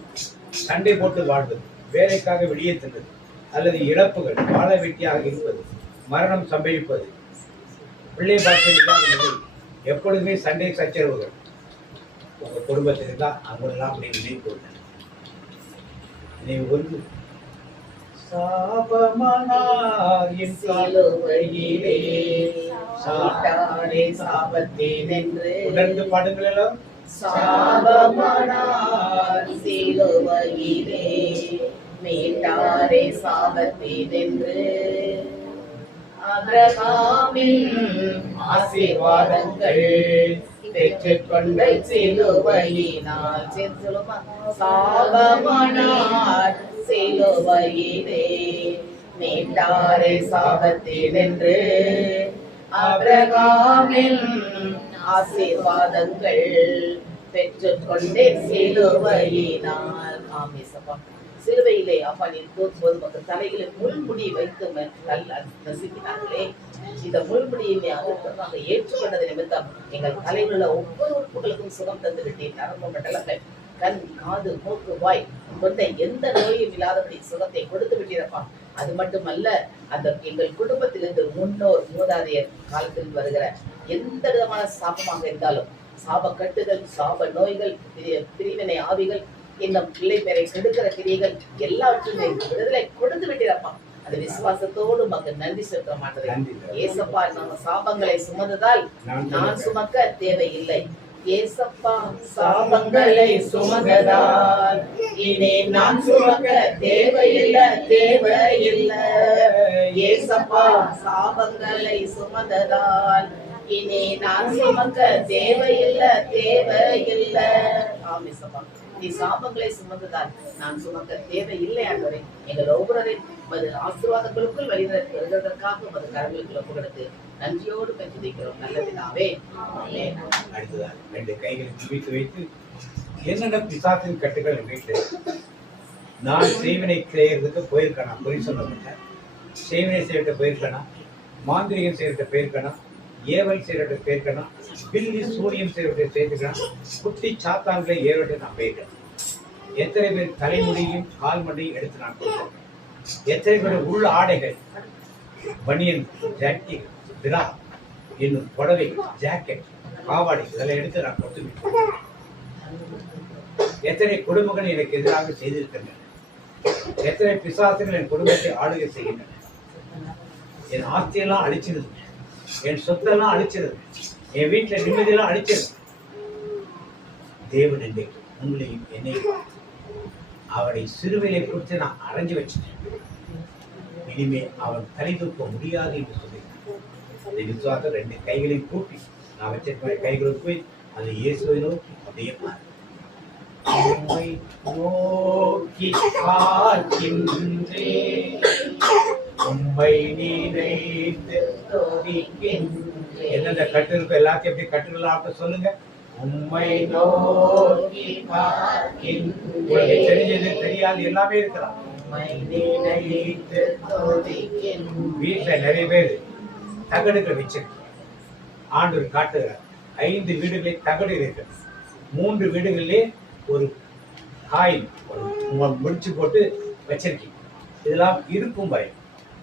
சண்டை போட்டு வாழ்வது, வேலைக்காக வெளியே செல்வது, அல்லது இழப்புகள், வாழ வெட்டியாக இருப்பது, மரணம் சம்பவிப்பது, பிள்ளை பார்த்து எப்பொழுதுமே சண்டை சச்சரவுகள் உங்க குடும்பத்தில் இருந்தா அவங்களெல்லாம் அப்படி நினைவு கொண்டு சாபமானார் என் சிலுவையிலே சாட்டாரே சாபத்தேனென்று உணர்ந்து பாடுங்கள் எல்லாம். சாபமானார் சிலுவையிலே மீட்டாரே சாபத்தேனென்று ஆபிரகாமின் ஆசீர்வாதங்கள் பெற்றுக்கொண்ட சிலுவையினால் சாபமானார் சிலுவையிலே மீட்டாரே சாபத்தேனென்று ஆபிரகாமின் ஆசீர்வாதங்கள் பெற்றுக்கொண்டே சிலுவையினால். ஆமேசப்பா, சிலுவையிலே அப்பா நீ தோற்றுவது மக்கள் தலையில முள்முடி வைத்து நசுக்கினார்களே, இந்த முள்முடியை அதற்காக ஏற்றுக்கொண்டது நிமித்தம் எங்கள் தலையில் உள்ள ஒவ்வொரு உறுப்புகளுக்கும் சுகம் தந்து விட்டேன். நரம்பு மண்டலங்கள், கண், காது, மூக்கு, வாய் கொண்ட எந்த நோயும் இல்லாதபடி சுகத்தை கொடுத்து விட்டீரப்பா. அது மட்டுமல்ல, அந்த எங்கள் குடும்பத்திலிருந்து முன்னோர் மூதாதையர் காலத்தில் வருகிற எந்த விதமான சாபமாக இருந்தாலும், சாப கட்டுகள், சாப நோய்கள், பிரிவினை ஆவிகள், இன்னும் பிள்ளை பேரை கெடுக்கிற கிரியைகள் எல்லாவற்றையும் விடுதலை கொடுத்து விட்டீரப்பா. அது விசுவாசத்தோடு மக்கள் நன்றி செலுத்த மாட்டேன். ஏசப்பா, நம்ம சாபங்களை சுமந்ததால் நான் சுமக்க தேவையில்லை. ஏசப்பா, சாபங்களை சுமந்ததால் இனி நான் சுமக்க தேவையில்லை, தேவையில்லை. ஏசப்பா, சாபங்களை சுமந்ததால் இனி நான் சுமக்க தேவையில்லை, தேவையில்லை. ஆமேசப்பா, நீ சாபங்களை சுமந்ததால் நான் சுமக்க தேவையில்லை. ஆண்டவரே, எங்கள் ஒவ்வொருவரையும் ஆசீர்வாதங்களுக்குள் வருவதற்காக உமது கரங்களுக்கு ஒப்பு கொடுத்து நன்றியோடு பெற்றிருக்கிறோம். நல்ல பிதாவே, ஆமென். அடுத்ததான் 2 கைகளை குவித்து வைத்து, என்னென்ன பிசாசின் கட்டுகள் வீட்டில் நான் செய்வினை செய்யறதுக்கு போயிருக்கேனா, பொய் சொல்லப்பட்டேன், செய்வினை செய்யறத போயிருக்கேனா, மாந்திரிகம் செய்யறத போயிருக்கேனா, ஏவல் செய்யறத போயிருக்கணும், பில்லி சூரியம் செய்யறத சேர்த்துக்கலாம், குட்டி சாத்தான்களை ஏவல்கிட்ட நான் போயிருக்கேன். எத்தனை பேர் தலைமுடியும் கால் மண்டையும் எடுத்து நான் கொடுத்தேன். எத்தனை பேர் உள்ள ஆடைகள், பனியன், ஜாக்கெட், பிரா, இன்னும் புடவை, ஜாக்கெட், பாவாடை இதெல்லாம் எடுத்து நான் கொடுத்து. எத்தனை குடும்பங்கள் எனக்கு எதிராக செய்திருக்கின்றன, எத்தனை பிசாசுகள் என் குடும்பத்தை ஆளுகை செய்கின்றன. என் ஆஸ்தியெல்லாம் அழிச்சிருது, என் சொத்தெல்லாம் அழிச்சிருது, என் வீட்டுல நிம்மதியெல்லாம் அழிச்சிருது. தேவன் இன்றைக்கு உங்களையும் என்னையும் அவரை சிறுவையை குறித்து நான் அரைஞ்சு வச்சிட்டேன். இனிமே அவன் தலை தூக்க முடியாது என்று சொல்லியிருக்கான். அந்த விசுவாசம் 2 கைகளையும் கூப்பி நான் வச்சிருக்கிற கைகளுக்கு போய் அந்த இயேசுவை நோக்கி அப்படியே பாரு. உம்மை நோக்கி பார்க்கின்றேன், உம்மை நினைத்து துதிக்கின்றேன். என்னென்ன கட்டு இருக்கோ எல்லாத்தையும் எப்படி கட்டுலாம் சொல்லுங்க. உம்மை நோக்கி பார்க்கின்றேன். தெரிஞ்சது தெரியாது எல்லாமே இருக்கலாம். வீட்டுல நிறைய பேர் தகடுகள் வச்சிருக்கு. ஆண்டவர் காட்டுகிறார் 5 வீடுகளில் தகடு இருக்கு. 3 வீடுகளிலே ஒரு காயின் முடிச்சு போட்டு வச்சிருக்கீங்க. இதெல்லாம் இருக்கும் வரை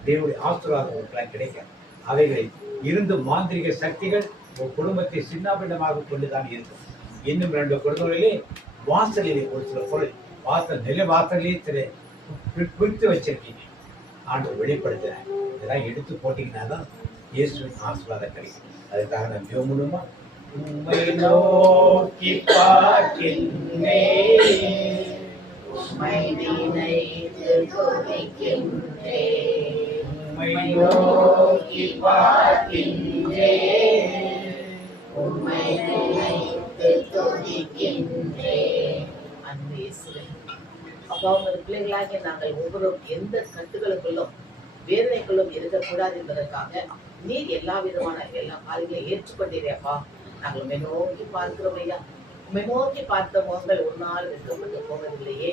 தேவனுடைய ஆசீர்வாதம் கிடைக்கும். அவைகளை இருந்து மாந்திரிக சக்திகள் ஒரு குடும்பத்தை சின்னாபின்னமாக கொண்டுதான் இருக்கும். இன்னும் 2 குடும்பங்களிலே வாசலிலே ஒரு சில பொருள் வாசல் நில வாசலிலே சில குறித்து வச்சிருக்கீங்க. ஆண்டவர் வெளிப்படுத்துறார். இதெல்லாம் எடுத்து போட்டீங்கன்னா தான் இயேசுவின் ஆசீர்வாதம் கிடைக்கும். அதுக்காக நான் ஜெபம் பண்ணுமா? உம்மை நோக்கி பார்க்கின்றேன், உம்மை நினைத்து துதிக்கின்றேன், உம்மை நோக்கி பார்க்கின்றேன், உம்மை நினைத்து துதிக்கின்றேன். அன்பு இயேசுவே, அப்பா உங்கள் பிள்ளைகளாகிய நாங்கள் ஒவ்வொருவரும் எந்த கட்டுகளுக்குள்ளும் வேதனைக்குள்ளும் இருக்கக்கூடாது என்பதற்காக நீர் எல்லா விதமான எல்லா காரியங்களையும் ஏற்றுக்கொண்டீரப்பா. நாங்கள் உண்மை நோக்கி பார்க்கிறோம் ஐயா. உண்மை நோக்கி பார்த்த முகங்கள் ஒரு நாள் வெட்கப்பட்டு போவதில்லையே.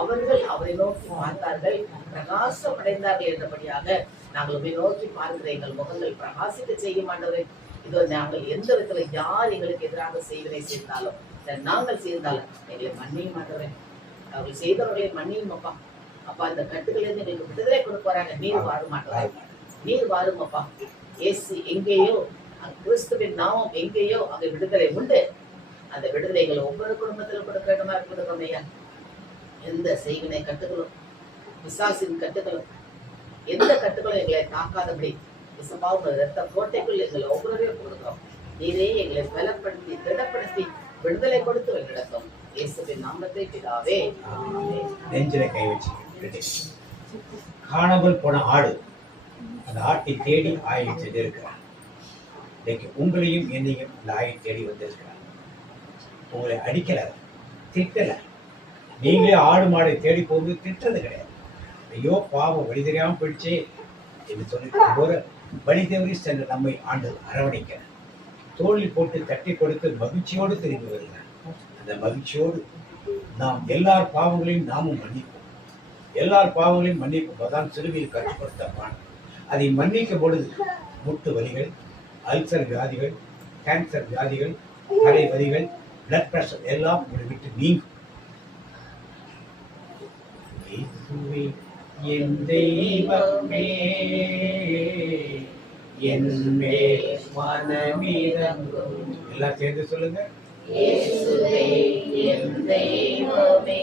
அவர்கள் அவரை நோக்கி பார்த்தார்கள், பிரகாசம் அடைந்தார்கள் என்றபடியாக நாங்கள் உண்மை நோக்கி பார்க்கிற எங்கள் முகங்கள் பிரகாசிக்க செய்ய மாட்டவரே. இதோ நாங்கள் எந்த விதத்துல யார் எங்களுக்கு எதிராக செய்வதை செய்தாலும் நாங்கள் செய்தாலும் எங்களை மன்னிய மாட்டவரே. அவர்கள் செய்தவர்களை மன்னியும் அப்பா. அப்பா இந்த கட்டுகளிலிருந்து எங்களுக்கு விடுதலை கொடுக்க வராங்க. நீர் வாழ மாட்டோம், நீர் வாழும் அப்பா. இயேசு எங்கேயோ, கிறிஸ்துவின் நாமம் எங்கேயோ அங்கே விடுதலை உண்டு. அந்த விடுதலைகள் ஒவ்வொரு குடும்பத்திலும் கொடுக்க வேண்டுமா இருக்கட்டும் ஐயா. எந்த செய்வினை கட்டுகளும் விசாசின் கட்டுகளும் எந்த கட்டுகளும் எங்களை தாக்காதபடி விசமாவும் ரத்த கோட்டைக்குள் எங்களை ஒவ்வொருவரையும் கொடுக்கிறோம். நீரே எங்களை பலப்படுத்தி திடப்படுத்தி விடுதலை கொடுத்து நடக்கும். இயேசுவின் நாமத்தை பிதாவே. நெஞ்சில கை வச்சு காணாமல் போன ஆடு அந்த ஆட்டை தேடி ஆயை செய்திருக்கிறார். இன்னைக்கு உங்களையும் என்னையும் இந்த ஆயை தேடி வந்திருக்கிறார். உங்களை அடிக்கல, திட்டல. நீங்களே ஆடு மாடை தேடி போகுது திட்டது கிடையாது. ஐயோ பாவம் வழி தெரியாம போயிடுச்சே என்று சொல்லி ஒரு வழி தவறி சென்ற நம்மை ஆண்டு அரவணைக்க தோளில் போட்டு தட்டி கொடுத்து மகிழ்ச்சியோடு திரும்பி வருகிறார். அந்த மகிழ்ச்சியோடு நாம் எல்லார் பாவங்களையும் நாமும் மன்னிப்போம். எல்லார் பாவங்களையும் மன்னிப்போம். அதான் சிலுவையில் கற்றுக் கொடுத்தான். அதை மன்னிக்கும் பொழுது முட்டு வலிகள், அல்சர் வியாதிகள், கேன்சர் வியாதிகள், தலை வலிகள், பிளட் பிரஷர் எல்லாம் உங்களை விட்டு நீங்கும். என் தெய்வமே என் மேல் மனமிரங்கும். எல்லாம் சேர்ந்து சொல்லுங்க. இயேசுவே என் தெய்வமே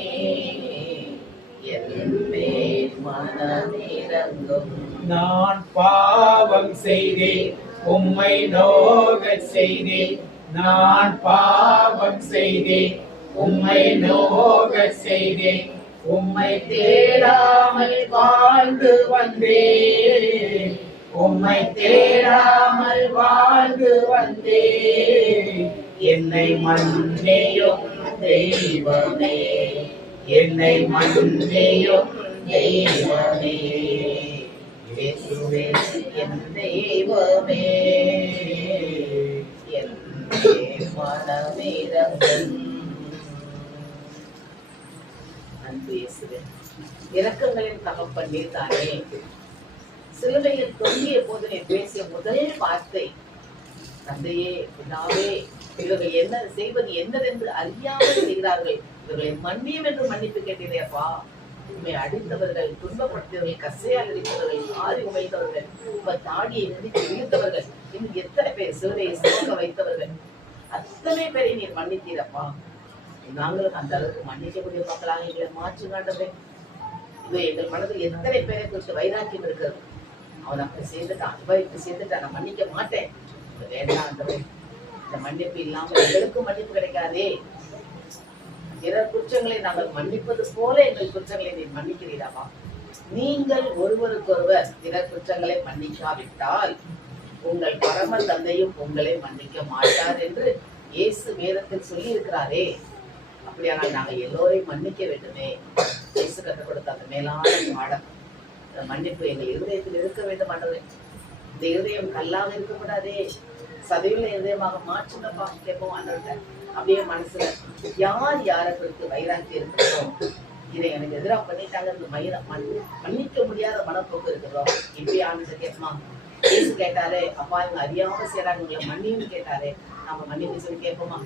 என் மேல் மனமிரங்கும். நான் பாவம் செய்தேன், உம்மை நோகச் செய்தேன். நான் பாவம் செய்தேன், உம்மை நோகச் செய்தேன். உம்மை தேடாமல் வாழ்ந்து வந்தேன், உம்மை தேடாமல் வாழ்ந்து வந்தேன். என்னை மன்னியும் தெய்வமே, என்னை மன்னியும் தெய்வமே. இயேசுவே என் தெய்வமே என் மனமிரங்கும். அன்பு இயேசுவே, இரக்கங்களின் தகப்பன் நீர்தானே. சிலுவையில் தொங்கிய போது நீ பேசிய முதல் வார்த்தை தந்தையே, பிதாவே, இவர்கள் என்ன செய்வது என்னதென்று அறியாமல் செய்கிறார்கள், இவர்களை மன்னியும் என்று மன்னிப்பு கேட்டீரேப்பா. உண்மை அடித்தவர்கள், துன்பப்படுத்தியவர்கள், கசையால் அடித்தவர்கள், ஆறி உமைத்தவர்கள், தாடியை நினைத்து இழுத்தவர்கள், இன்னும் எத்தனை பேர் சிறுவையை சிறக்க வைத்தவர்கள், அத்தனை பேரை நீர் மன்னித்தீரப்பா. நாங்களும் அந்த அளவுக்கு மன்னிக்கக்கூடிய மக்களாக எங்களை மாற்றுங்காண்டவே. இது எங்கள் மனதில் எத்தனை பேரை குறித்து வைராக்கியம் இருக்கிறது. அவன் அப்படி சேர்ந்துட்டான், இப்படி சேர்ந்துட்டான், நான் மன்னிக்க மாட்டேன், வேண்டாம் ஆண்டவரே. இந்த மன்னிப்பு இல்லாமல் எங்களுக்கும் மன்னிப்பு கிடைக்காதே. பிறர் குற்றங்களை நாங்கள் மன்னிப்பது போல எங்கள் குற்றங்களை நீ மன்னிக்கிறீராமா. நீங்கள் ஒருவருக்கொருவர் பிறர் குற்றங்களை மன்னிக்காவிட்டால் உங்கள் பரம தந்தையும் உங்களை மன்னிக்க மாட்டார் என்று இயேசு வேதத்தில் சொல்லி இருக்கிறாரே. அப்படியானால் நாங்கள் எல்லோரையும் மன்னிக்க வேண்டுமே. இயேசு கற்றுக் கொடுத்த அந்த மேலான பாடம், இந்த மன்னிப்பு எங்கள் இருதயத்தில் இருக்க வேண்டும் ஆண்டவரே. இந்த இருதயம் கல்லாக இருக்கக்கூடாதே, சதையுள்ள இருதயமாக மாற்றுங்கப்பா கேட்போம் ஆண்டவர்கிட்ட. அப்படியே மனசுல யார் யாரை குறித்து வைராக்கி இருக்கிறோம், இதை எனக்கு எதிராக பண்ணிட்டாங்க, மன்னிக்க முடியாத மனப்போக்கு இருக்கிறோம், இப்படி ஆண்டு கேட்போமா. இயேசு கேட்டாரே, அப்பா இவங்க அறியாம செய்யறாங்க, உங்களை மன்னியும் கேட்டாரே, நம்ம மன்னிப்பு சொல்லி கேட்போமா.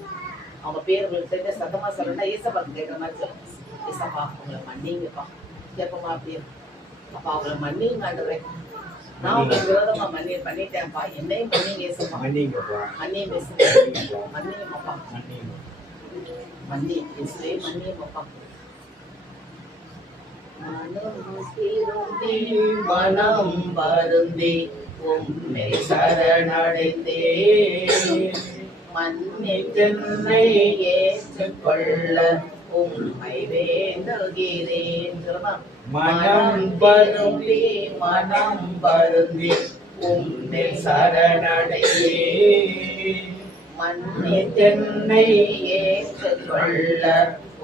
அவங்க பேர் உங்களுக்கு தெரிஞ்ச சத்தமா சொல்லணும்னா ஏசப்பாக்கு கேட்கற மாதிரி சொல்லணும். ஏசப்பா உங்களை மன்னிங்கப்பா கேட்போமா. அப்படியே அப்பா அவங்களை மன்னிங்க ஆண்டவரே, நான் உங்களுக்கு விரோதமா பண்ணிட்டேன்ப்பா, என்னையும் மன்னிங்க ஏசப்பா, மன்னியும் பேசுங்க, மன்னியுமாப்பா, மன்னி இயேசுவே மன்னியுமாப்பா. மனம் வருந்தி உம்மை சரணடைந்தே, மன்னித்தென்னை ஏற்றுக்கொள்ள உம்மை வேண்டுகிறேன். மனம் வருந்தி உம்மை சரணடைந்தே, மன்னித்தென்னை ஏற்றுக்கொள்ள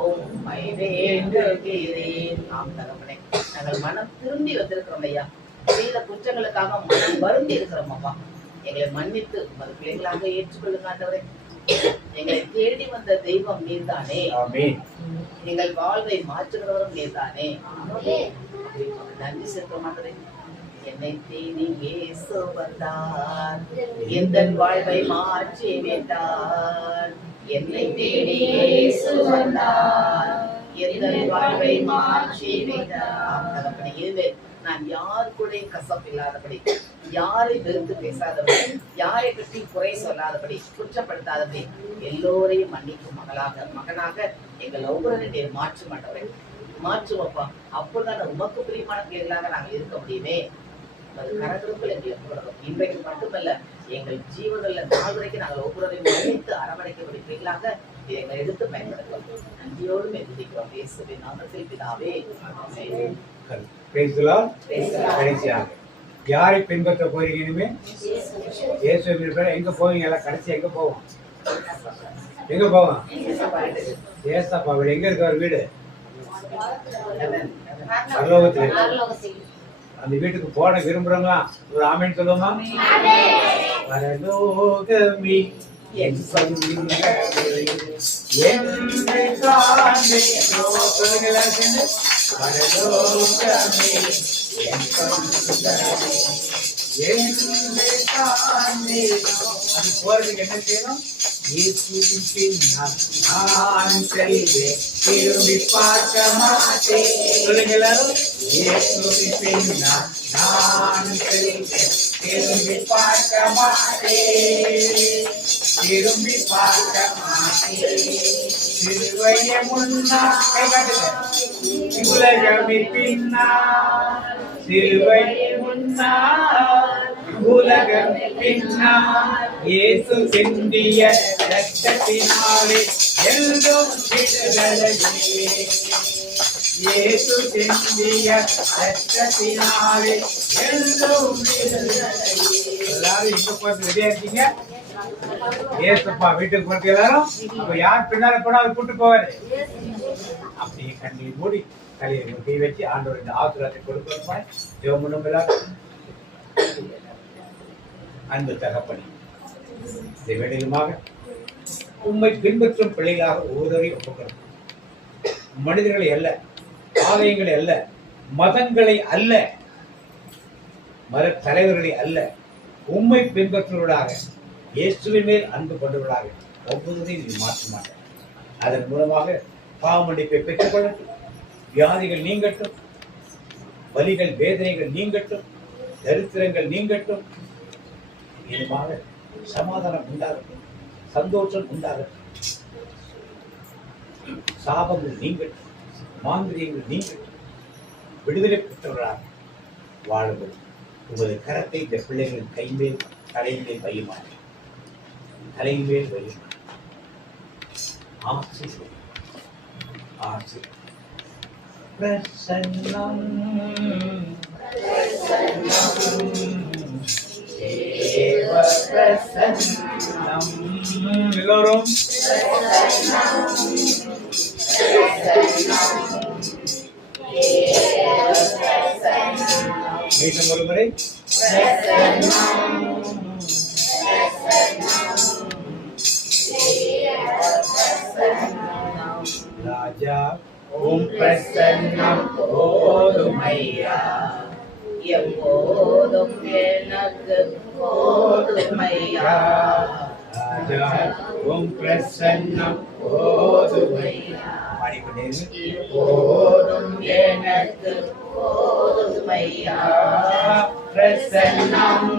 உம்மை வேண்டுகிறேன். ஆம் தகப்பனே, நாங்கள் மனம் திரும்பி வந்திருக்கிறோம் ஐயா. செய்த குற்றங்களுக்காக மனம் வருந்தி இருக்கிறோம் அப்பா. எங்களை மன்னித்து உமது பிள்ளைகளாக ஏற்றுக்கொள்ளுங்க ஆண்டவரே. எங்களை தேடி வந்த தெய்வம் நீர்தானே, எங்கள் வாழ்வை மாற்றுகிறவரும் நீர்தானே. நன்றி செலுத்த மாட்டேன். என்னை தேடி இயேசு வந்தார், எந்த வாழ்வை மாற்றி விட்டார். என்னை தேடி இயேசு வந்தார், எந்த வாழ்வை மாற்றி விட்டார். இதுவே நான் யாரு கூட கசப்பில்லாதபடி, யாரை வெறுத்து பேசாதபடி, யாரை பற்றி குறை சொல்லாதபடி, குற்றப்படுத்தாதபடி, எல்லோரையும் மன்னிக்கும் மகனாக எங்கள் ஒவ்வொருவரையும் மாற்ற மாட்டவரை மாற்றுவப்பா. அப்போதான் உமக்கு பிரியமான பிள்ளைகளாக நாங்கள் இருக்க முடியுமே. அது கரங்களுக்குள் எங்களை போடணும். இன்றைக்கு மட்டுமல்ல, எங்கள் ஜீவன்ல நாள் வரைக்கும் நாங்கள் ஒவ்வொருவரையும் மன்னித்து அரவணைக்கக்கூடிய பிள்ளைகளாக எங்களை எடுத்து பயன்படுத்துவோம். நன்றியோடு மெதுக்கிறோம் இயேசுவின் நாமத்தில் பிதாவே. யாரை பின்பற்ற போறீங்க இனிமே? இயேசுவின் எங்க போவீங்க? எல்லாம் கடைசி எங்க போவோம்? எங்க போவோம்? ஏசப்பா வீடு எங்க இருக்க? ஒரு வீடு பரலோகத்தில். அந்த வீட்டுக்கு போன விரும்புறோங்களா? ஒரு ஆமென் சொல்லுவோமா? பரலோகமே என் சொந்தமே, என்னை தாண்டி சொல்லுங்க எல்லாரும் சேர்ந்து. பரலோகமே என் சொந்தமே, என்னை தாண்டி. அது போறதுக்கு என்ன செய்யணும்? இயேசுவின் பின்னால் நான் செல்வேன், திரும்பி பார்க்க மாட்டேன். சொல்லுங்க எல்லாரும். இயேசுவின் பின்னால் நான் செல்வேன், திரும்பி பார்க்க மாட்டேன், திரும்பி பார்க்க மாட்டேன். சிலுவையை முன்னால் கை காட்டுங்க. உலகமே பின்னால், சிலுவையை முன்னால், உலகம் பின்னால். இயேசு சிந்திய இரத்தத்தினாலே எல்லோரும் விடுதலையே. இயேசு சிந்திய இரத்தத்தினாலே எல்லோரும் விடுதலையே. எல்லாரும் எங்க போறது ரெடியா இருக்கீங்க? ஏசப்பா வீட்டுக்கு போறது எல்லாரும். அப்ப யார் பின்னால போனா அவர் கூட்டு போவாரு. அப்படியே கண்ணீர் மூடி தலையை கை வச்சு ஆண்டவர் இந்த ஆசீர்வாதத்தை கொடுப்பாய். தேவமுன்னும் அன்பு தகப்பனே, இந்த வேளையிலுமாக உம்மை பின்பற்றும் பிள்ளைகளாக ஒவ்வொருவரையும் ஒப்புக்கொள்ளும். மனிதர்களை அல்ல, ஆலயங்களை அல்ல, மதங்களை அல்ல, மத தலைவர்களை அல்ல, உம்மை பின்பற்றுவதாக இயேசுவின் மேல் அன்பு கொண்டவர்களாக ஒவ்வொருவரையும் நீ மாற்ற மாட்டேன். அதன் மூலமாக பாவ மன்னிப்பை பெற்றுக்கொள்ளட்டும், வியாதிகள் நீங்கட்டும், வலிகள் வேதனைகள் நீங்கட்டும், தரித்திரங்கள் நீங்கட்டும், இதுமாக சமாதானம் உண்டாகட்டும், சந்தோஷம் உண்டாகட்டும், சாபங்கள் நீங்கட்டும், மாந்திரியங்கள் நீங்கட்டும், விடுதலை பெற்றவர்களாக வாழுங்கள். உங்களது கரத்தை இந்த பிள்ளைகளின் கைமேல் தலையிலே வையுமாறு, தலையிலே வையுமாறு ஆசீர்வதி, ஆசீர்வதி. பிரசன்னம் தேவ பிரசன்னம். எல்லோரும் மீண்டும் ஒருமுறை ராஜா உம் பிரசன்னம் போதுமையா, எப்போதும் எனக்கு போதுமையா. ராஜா உம் பிரசன்னம் போதுமையா. பாடிக்கொண்டே எப்போதும் எனக்கு போதுமையா. பிரசன்னம்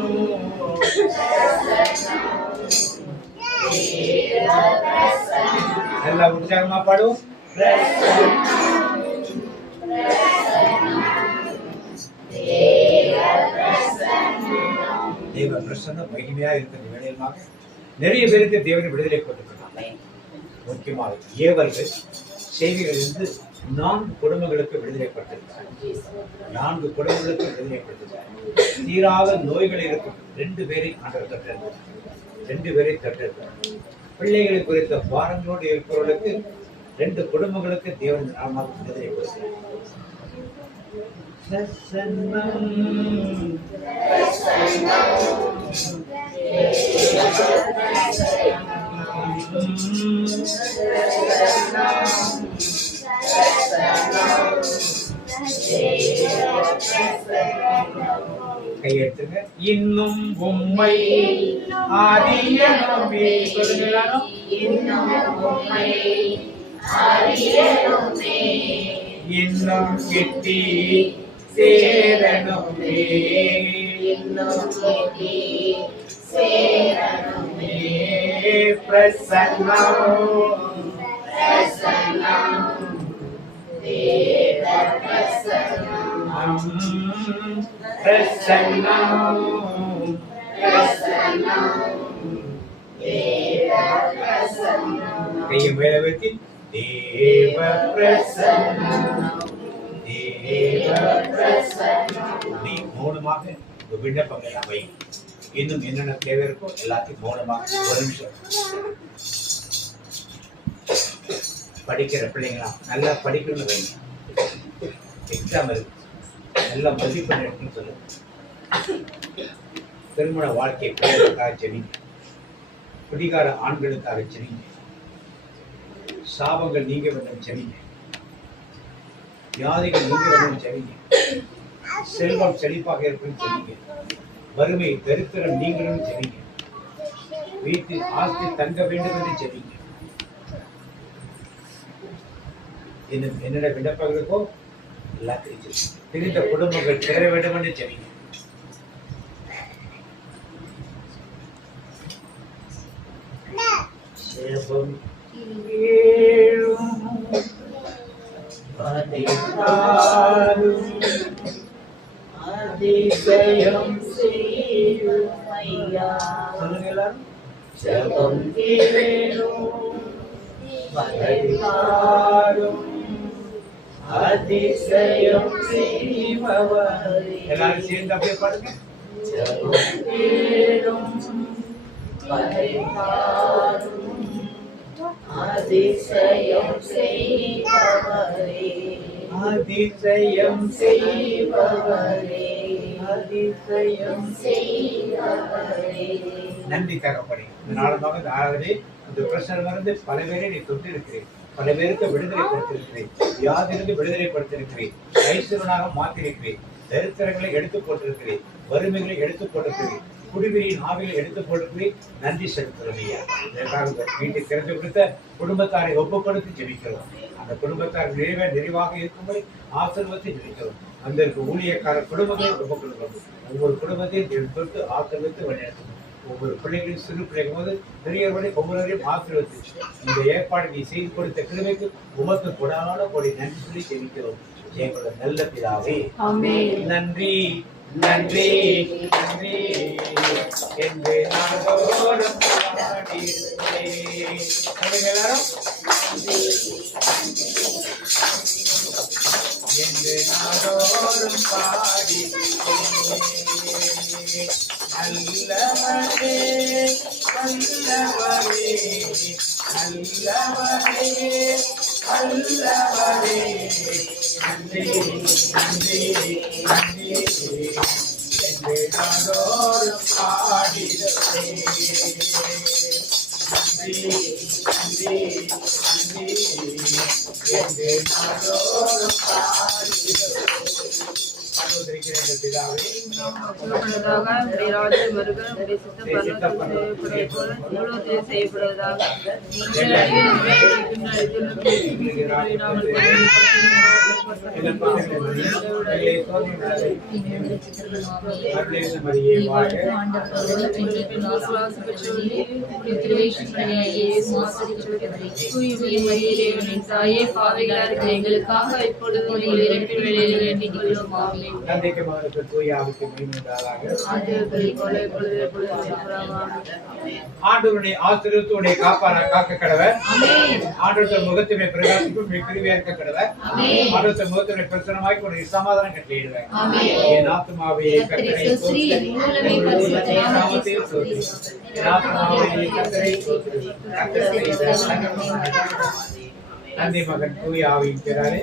எல்லாம் உற்சாகமா பாடுவோம். தேவ பிரசன்னம் மகிமையா இருக்கிற வேளையிலுமாக நிறைய பேருக்கு தேவனை விடுதலை கொடுத்திருக்கிறாங்க. முக்கியமாக ஏவர்கள் செய்திகளிலிருந்து 4 குடும்பங்களுக்கு விடுதலைப்பட்டிருக்கிறார். 4 குடும்பங்களுக்கு விடுதலைப்பட்டிருக்கிறார். தீராத நோய்கள் இருக்கும் 2 பேரை ஆண்டவர் தொட்டிருக்கிறார். 2 பேரை தொட்டிருக்கிறார். பிள்ளைகளை குறித்த பாரங்களோடு இருக்கிறவர்களுக்கு 2 குடும்பங்களுக்கு தேவன் நாமமாக விடுதலை கொடுக்கிறார். கையெழுத்துங்க. இன்னும் உம்மை அறியணுமே. சொல்லுங்க. இன்னும் உம்மை அறியணுமே, இன்னும் கிட்டி சேரணுமே, இன்னும் கிட்டி சேரணுமே. பிரசன்னம் தேவ பிரசன்னம், பிரசன்னம் தேவ பிரசன்னம். கையை மேல வைத்து தேவ பிரசன்னம், தேவ பிரசன்னம். நீ மௌனமாக உங்க விண்ணப்பங்கள் எல்லாம் வை. இன்னும் என்னென்ன தேவை இருக்கோ எல்லாத்தையும் மௌனமாக ஒரு நிமிஷம். படிக்கிற பிள்ளைங்களா நல்லா படிக்கணும்னு வைங்க. எக்ஸாம் இருக்கு, நல்லா மதிப்பெண் எடுக்கணும்னு சொல்லு. திருமண வாழ்க்கை பிள்ளைகளுக்காக செவிங்க. குடிகார ஆண்களுக்காக செவிங்க. சாபங்கள் நீங்க வேண்டும் செவிங்க. வியாதிகள் நீங்க வேண்டும் செவிங்க. செல்வம் செழிப்பாக இருக்கும் செவிங்க. வறுமை தரித்திரம் நீங்களும் செவிங்க. வீட்டில் ஆஸ்தி தங்க வேண்டும் என்று செவிங்க. என்னென்ன விண்ணப்பங்களுக்கோ எல்லாத்தையும் பிரிந்த குடும்பங்கள் சேர வேண்டும் என்று செவிங்க. சேபம் அதிசயம் செய்யும் ஐயா. சொல்லுங்க எல்லாரும். ஜெபம் கேளும் படைப்பாரும் அதிசயம் செய்பவரே. எல்லாரும் சேர்ந்து அப்படியே பாருங்க. ஜெபம் கேளும் படைப்பாரும் அதிசயம் செய்பவரே. அதிசயம் செய்பவரே, அதிசயம் செய்பவரே. நன்றி தகப்பனே. இந்த நாளுமாக இந்த ஆராதனை இந்த பிரச்சனை மருந்து பல பேரை நீ தொட்டு இருக்கிறேன். பல பேருக்கு விடுதலை கொடுத்திருக்கிறேன். வியாதிலிருந்து விடுதலை கொடுத்திருக்கிறேன். ஐஸ்வரனாக மாற்றிருக்கிறேன். தரித்திரங்களை எடுத்து போட்டிருக்கிறேன். வறுமைகளை எடுத்து போட்டிருக்கிறேன். குடிவீரின் ஆவியில் எடுத்து போட்டு நன்றி செலுத்துறோம் ஐயா. இதற்காக வீட்டை திறந்து கொடுத்த குடும்பத்தாரை ஒப்புக்கொடுத்து ஜெபிக்கிறோம். அந்த குடும்பத்தார் நிறைவாக இருக்கும்படி ஆசீர்வதித்து ஜெபிக்கிறோம். அந்த ஊழியக்கார குடும்பங்களை ஒப்புக்கொடுக்கிறோம். ஒவ்வொரு குடும்பத்தையும் தொட்டு ஆசீர்வதித்து வழிநடத்தும். ஒவ்வொரு பிள்ளைகளும் சிறு பிள்ளைகள் போது பெரியவர்களை ஒவ்வொருவரையும் ஆசீர்வதிச்சு இந்த ஏற்பாடு நீ செய்து கொடுத்த கிழமைக்கு உமக்கு கொடான கொடி நன்றி சொல்லி ஜெபிக்கிறோம். ஜெயப்பட நல்ல பிதாவே நன்றி நன்றி நன்றி என்று நாடோறும் எல்லாரும் என்று நாடோறும் பாடி நல்லவரே நல்லவரே நல்லவரே நல்லவரே நன்றி நன்றி நன்றி என்று நாடோறும் பாடிடுவே. நன்றி நன்றி நன்றி என்று நாடோறும் பாடிடுவே. பிதாவே செய்யப்படுவதாக எங்களுக்காக இப்பொழுது வேண்டிக் கொள்ளும். தந்தைக்கு மகனுக்கு தூயாவுக்கு மீண்டுள்ளதாக. ஆண்டவருடைய ஆசீர்வாதத்தை உடைய காக்க கடவர். ஆண்டவர் முகத்தினை பிரகாசிக்கும் கிருபையா இருக்க கடவர். ஆண்டவர் முகத்தினை பிரசன்னமாய் உடைய சமாதானம் கட்டளையிடுவார். என் ஆத்துமாவே கர்த்தரை ஸ்தோத்திரி. நாமத்தை ஸ்தோத்திரி. என் ஆத்துமாவே கர்த்தரை ஸ்தோத்திரி. நன்றி மகன் தூய ஆவியின் பேராலே.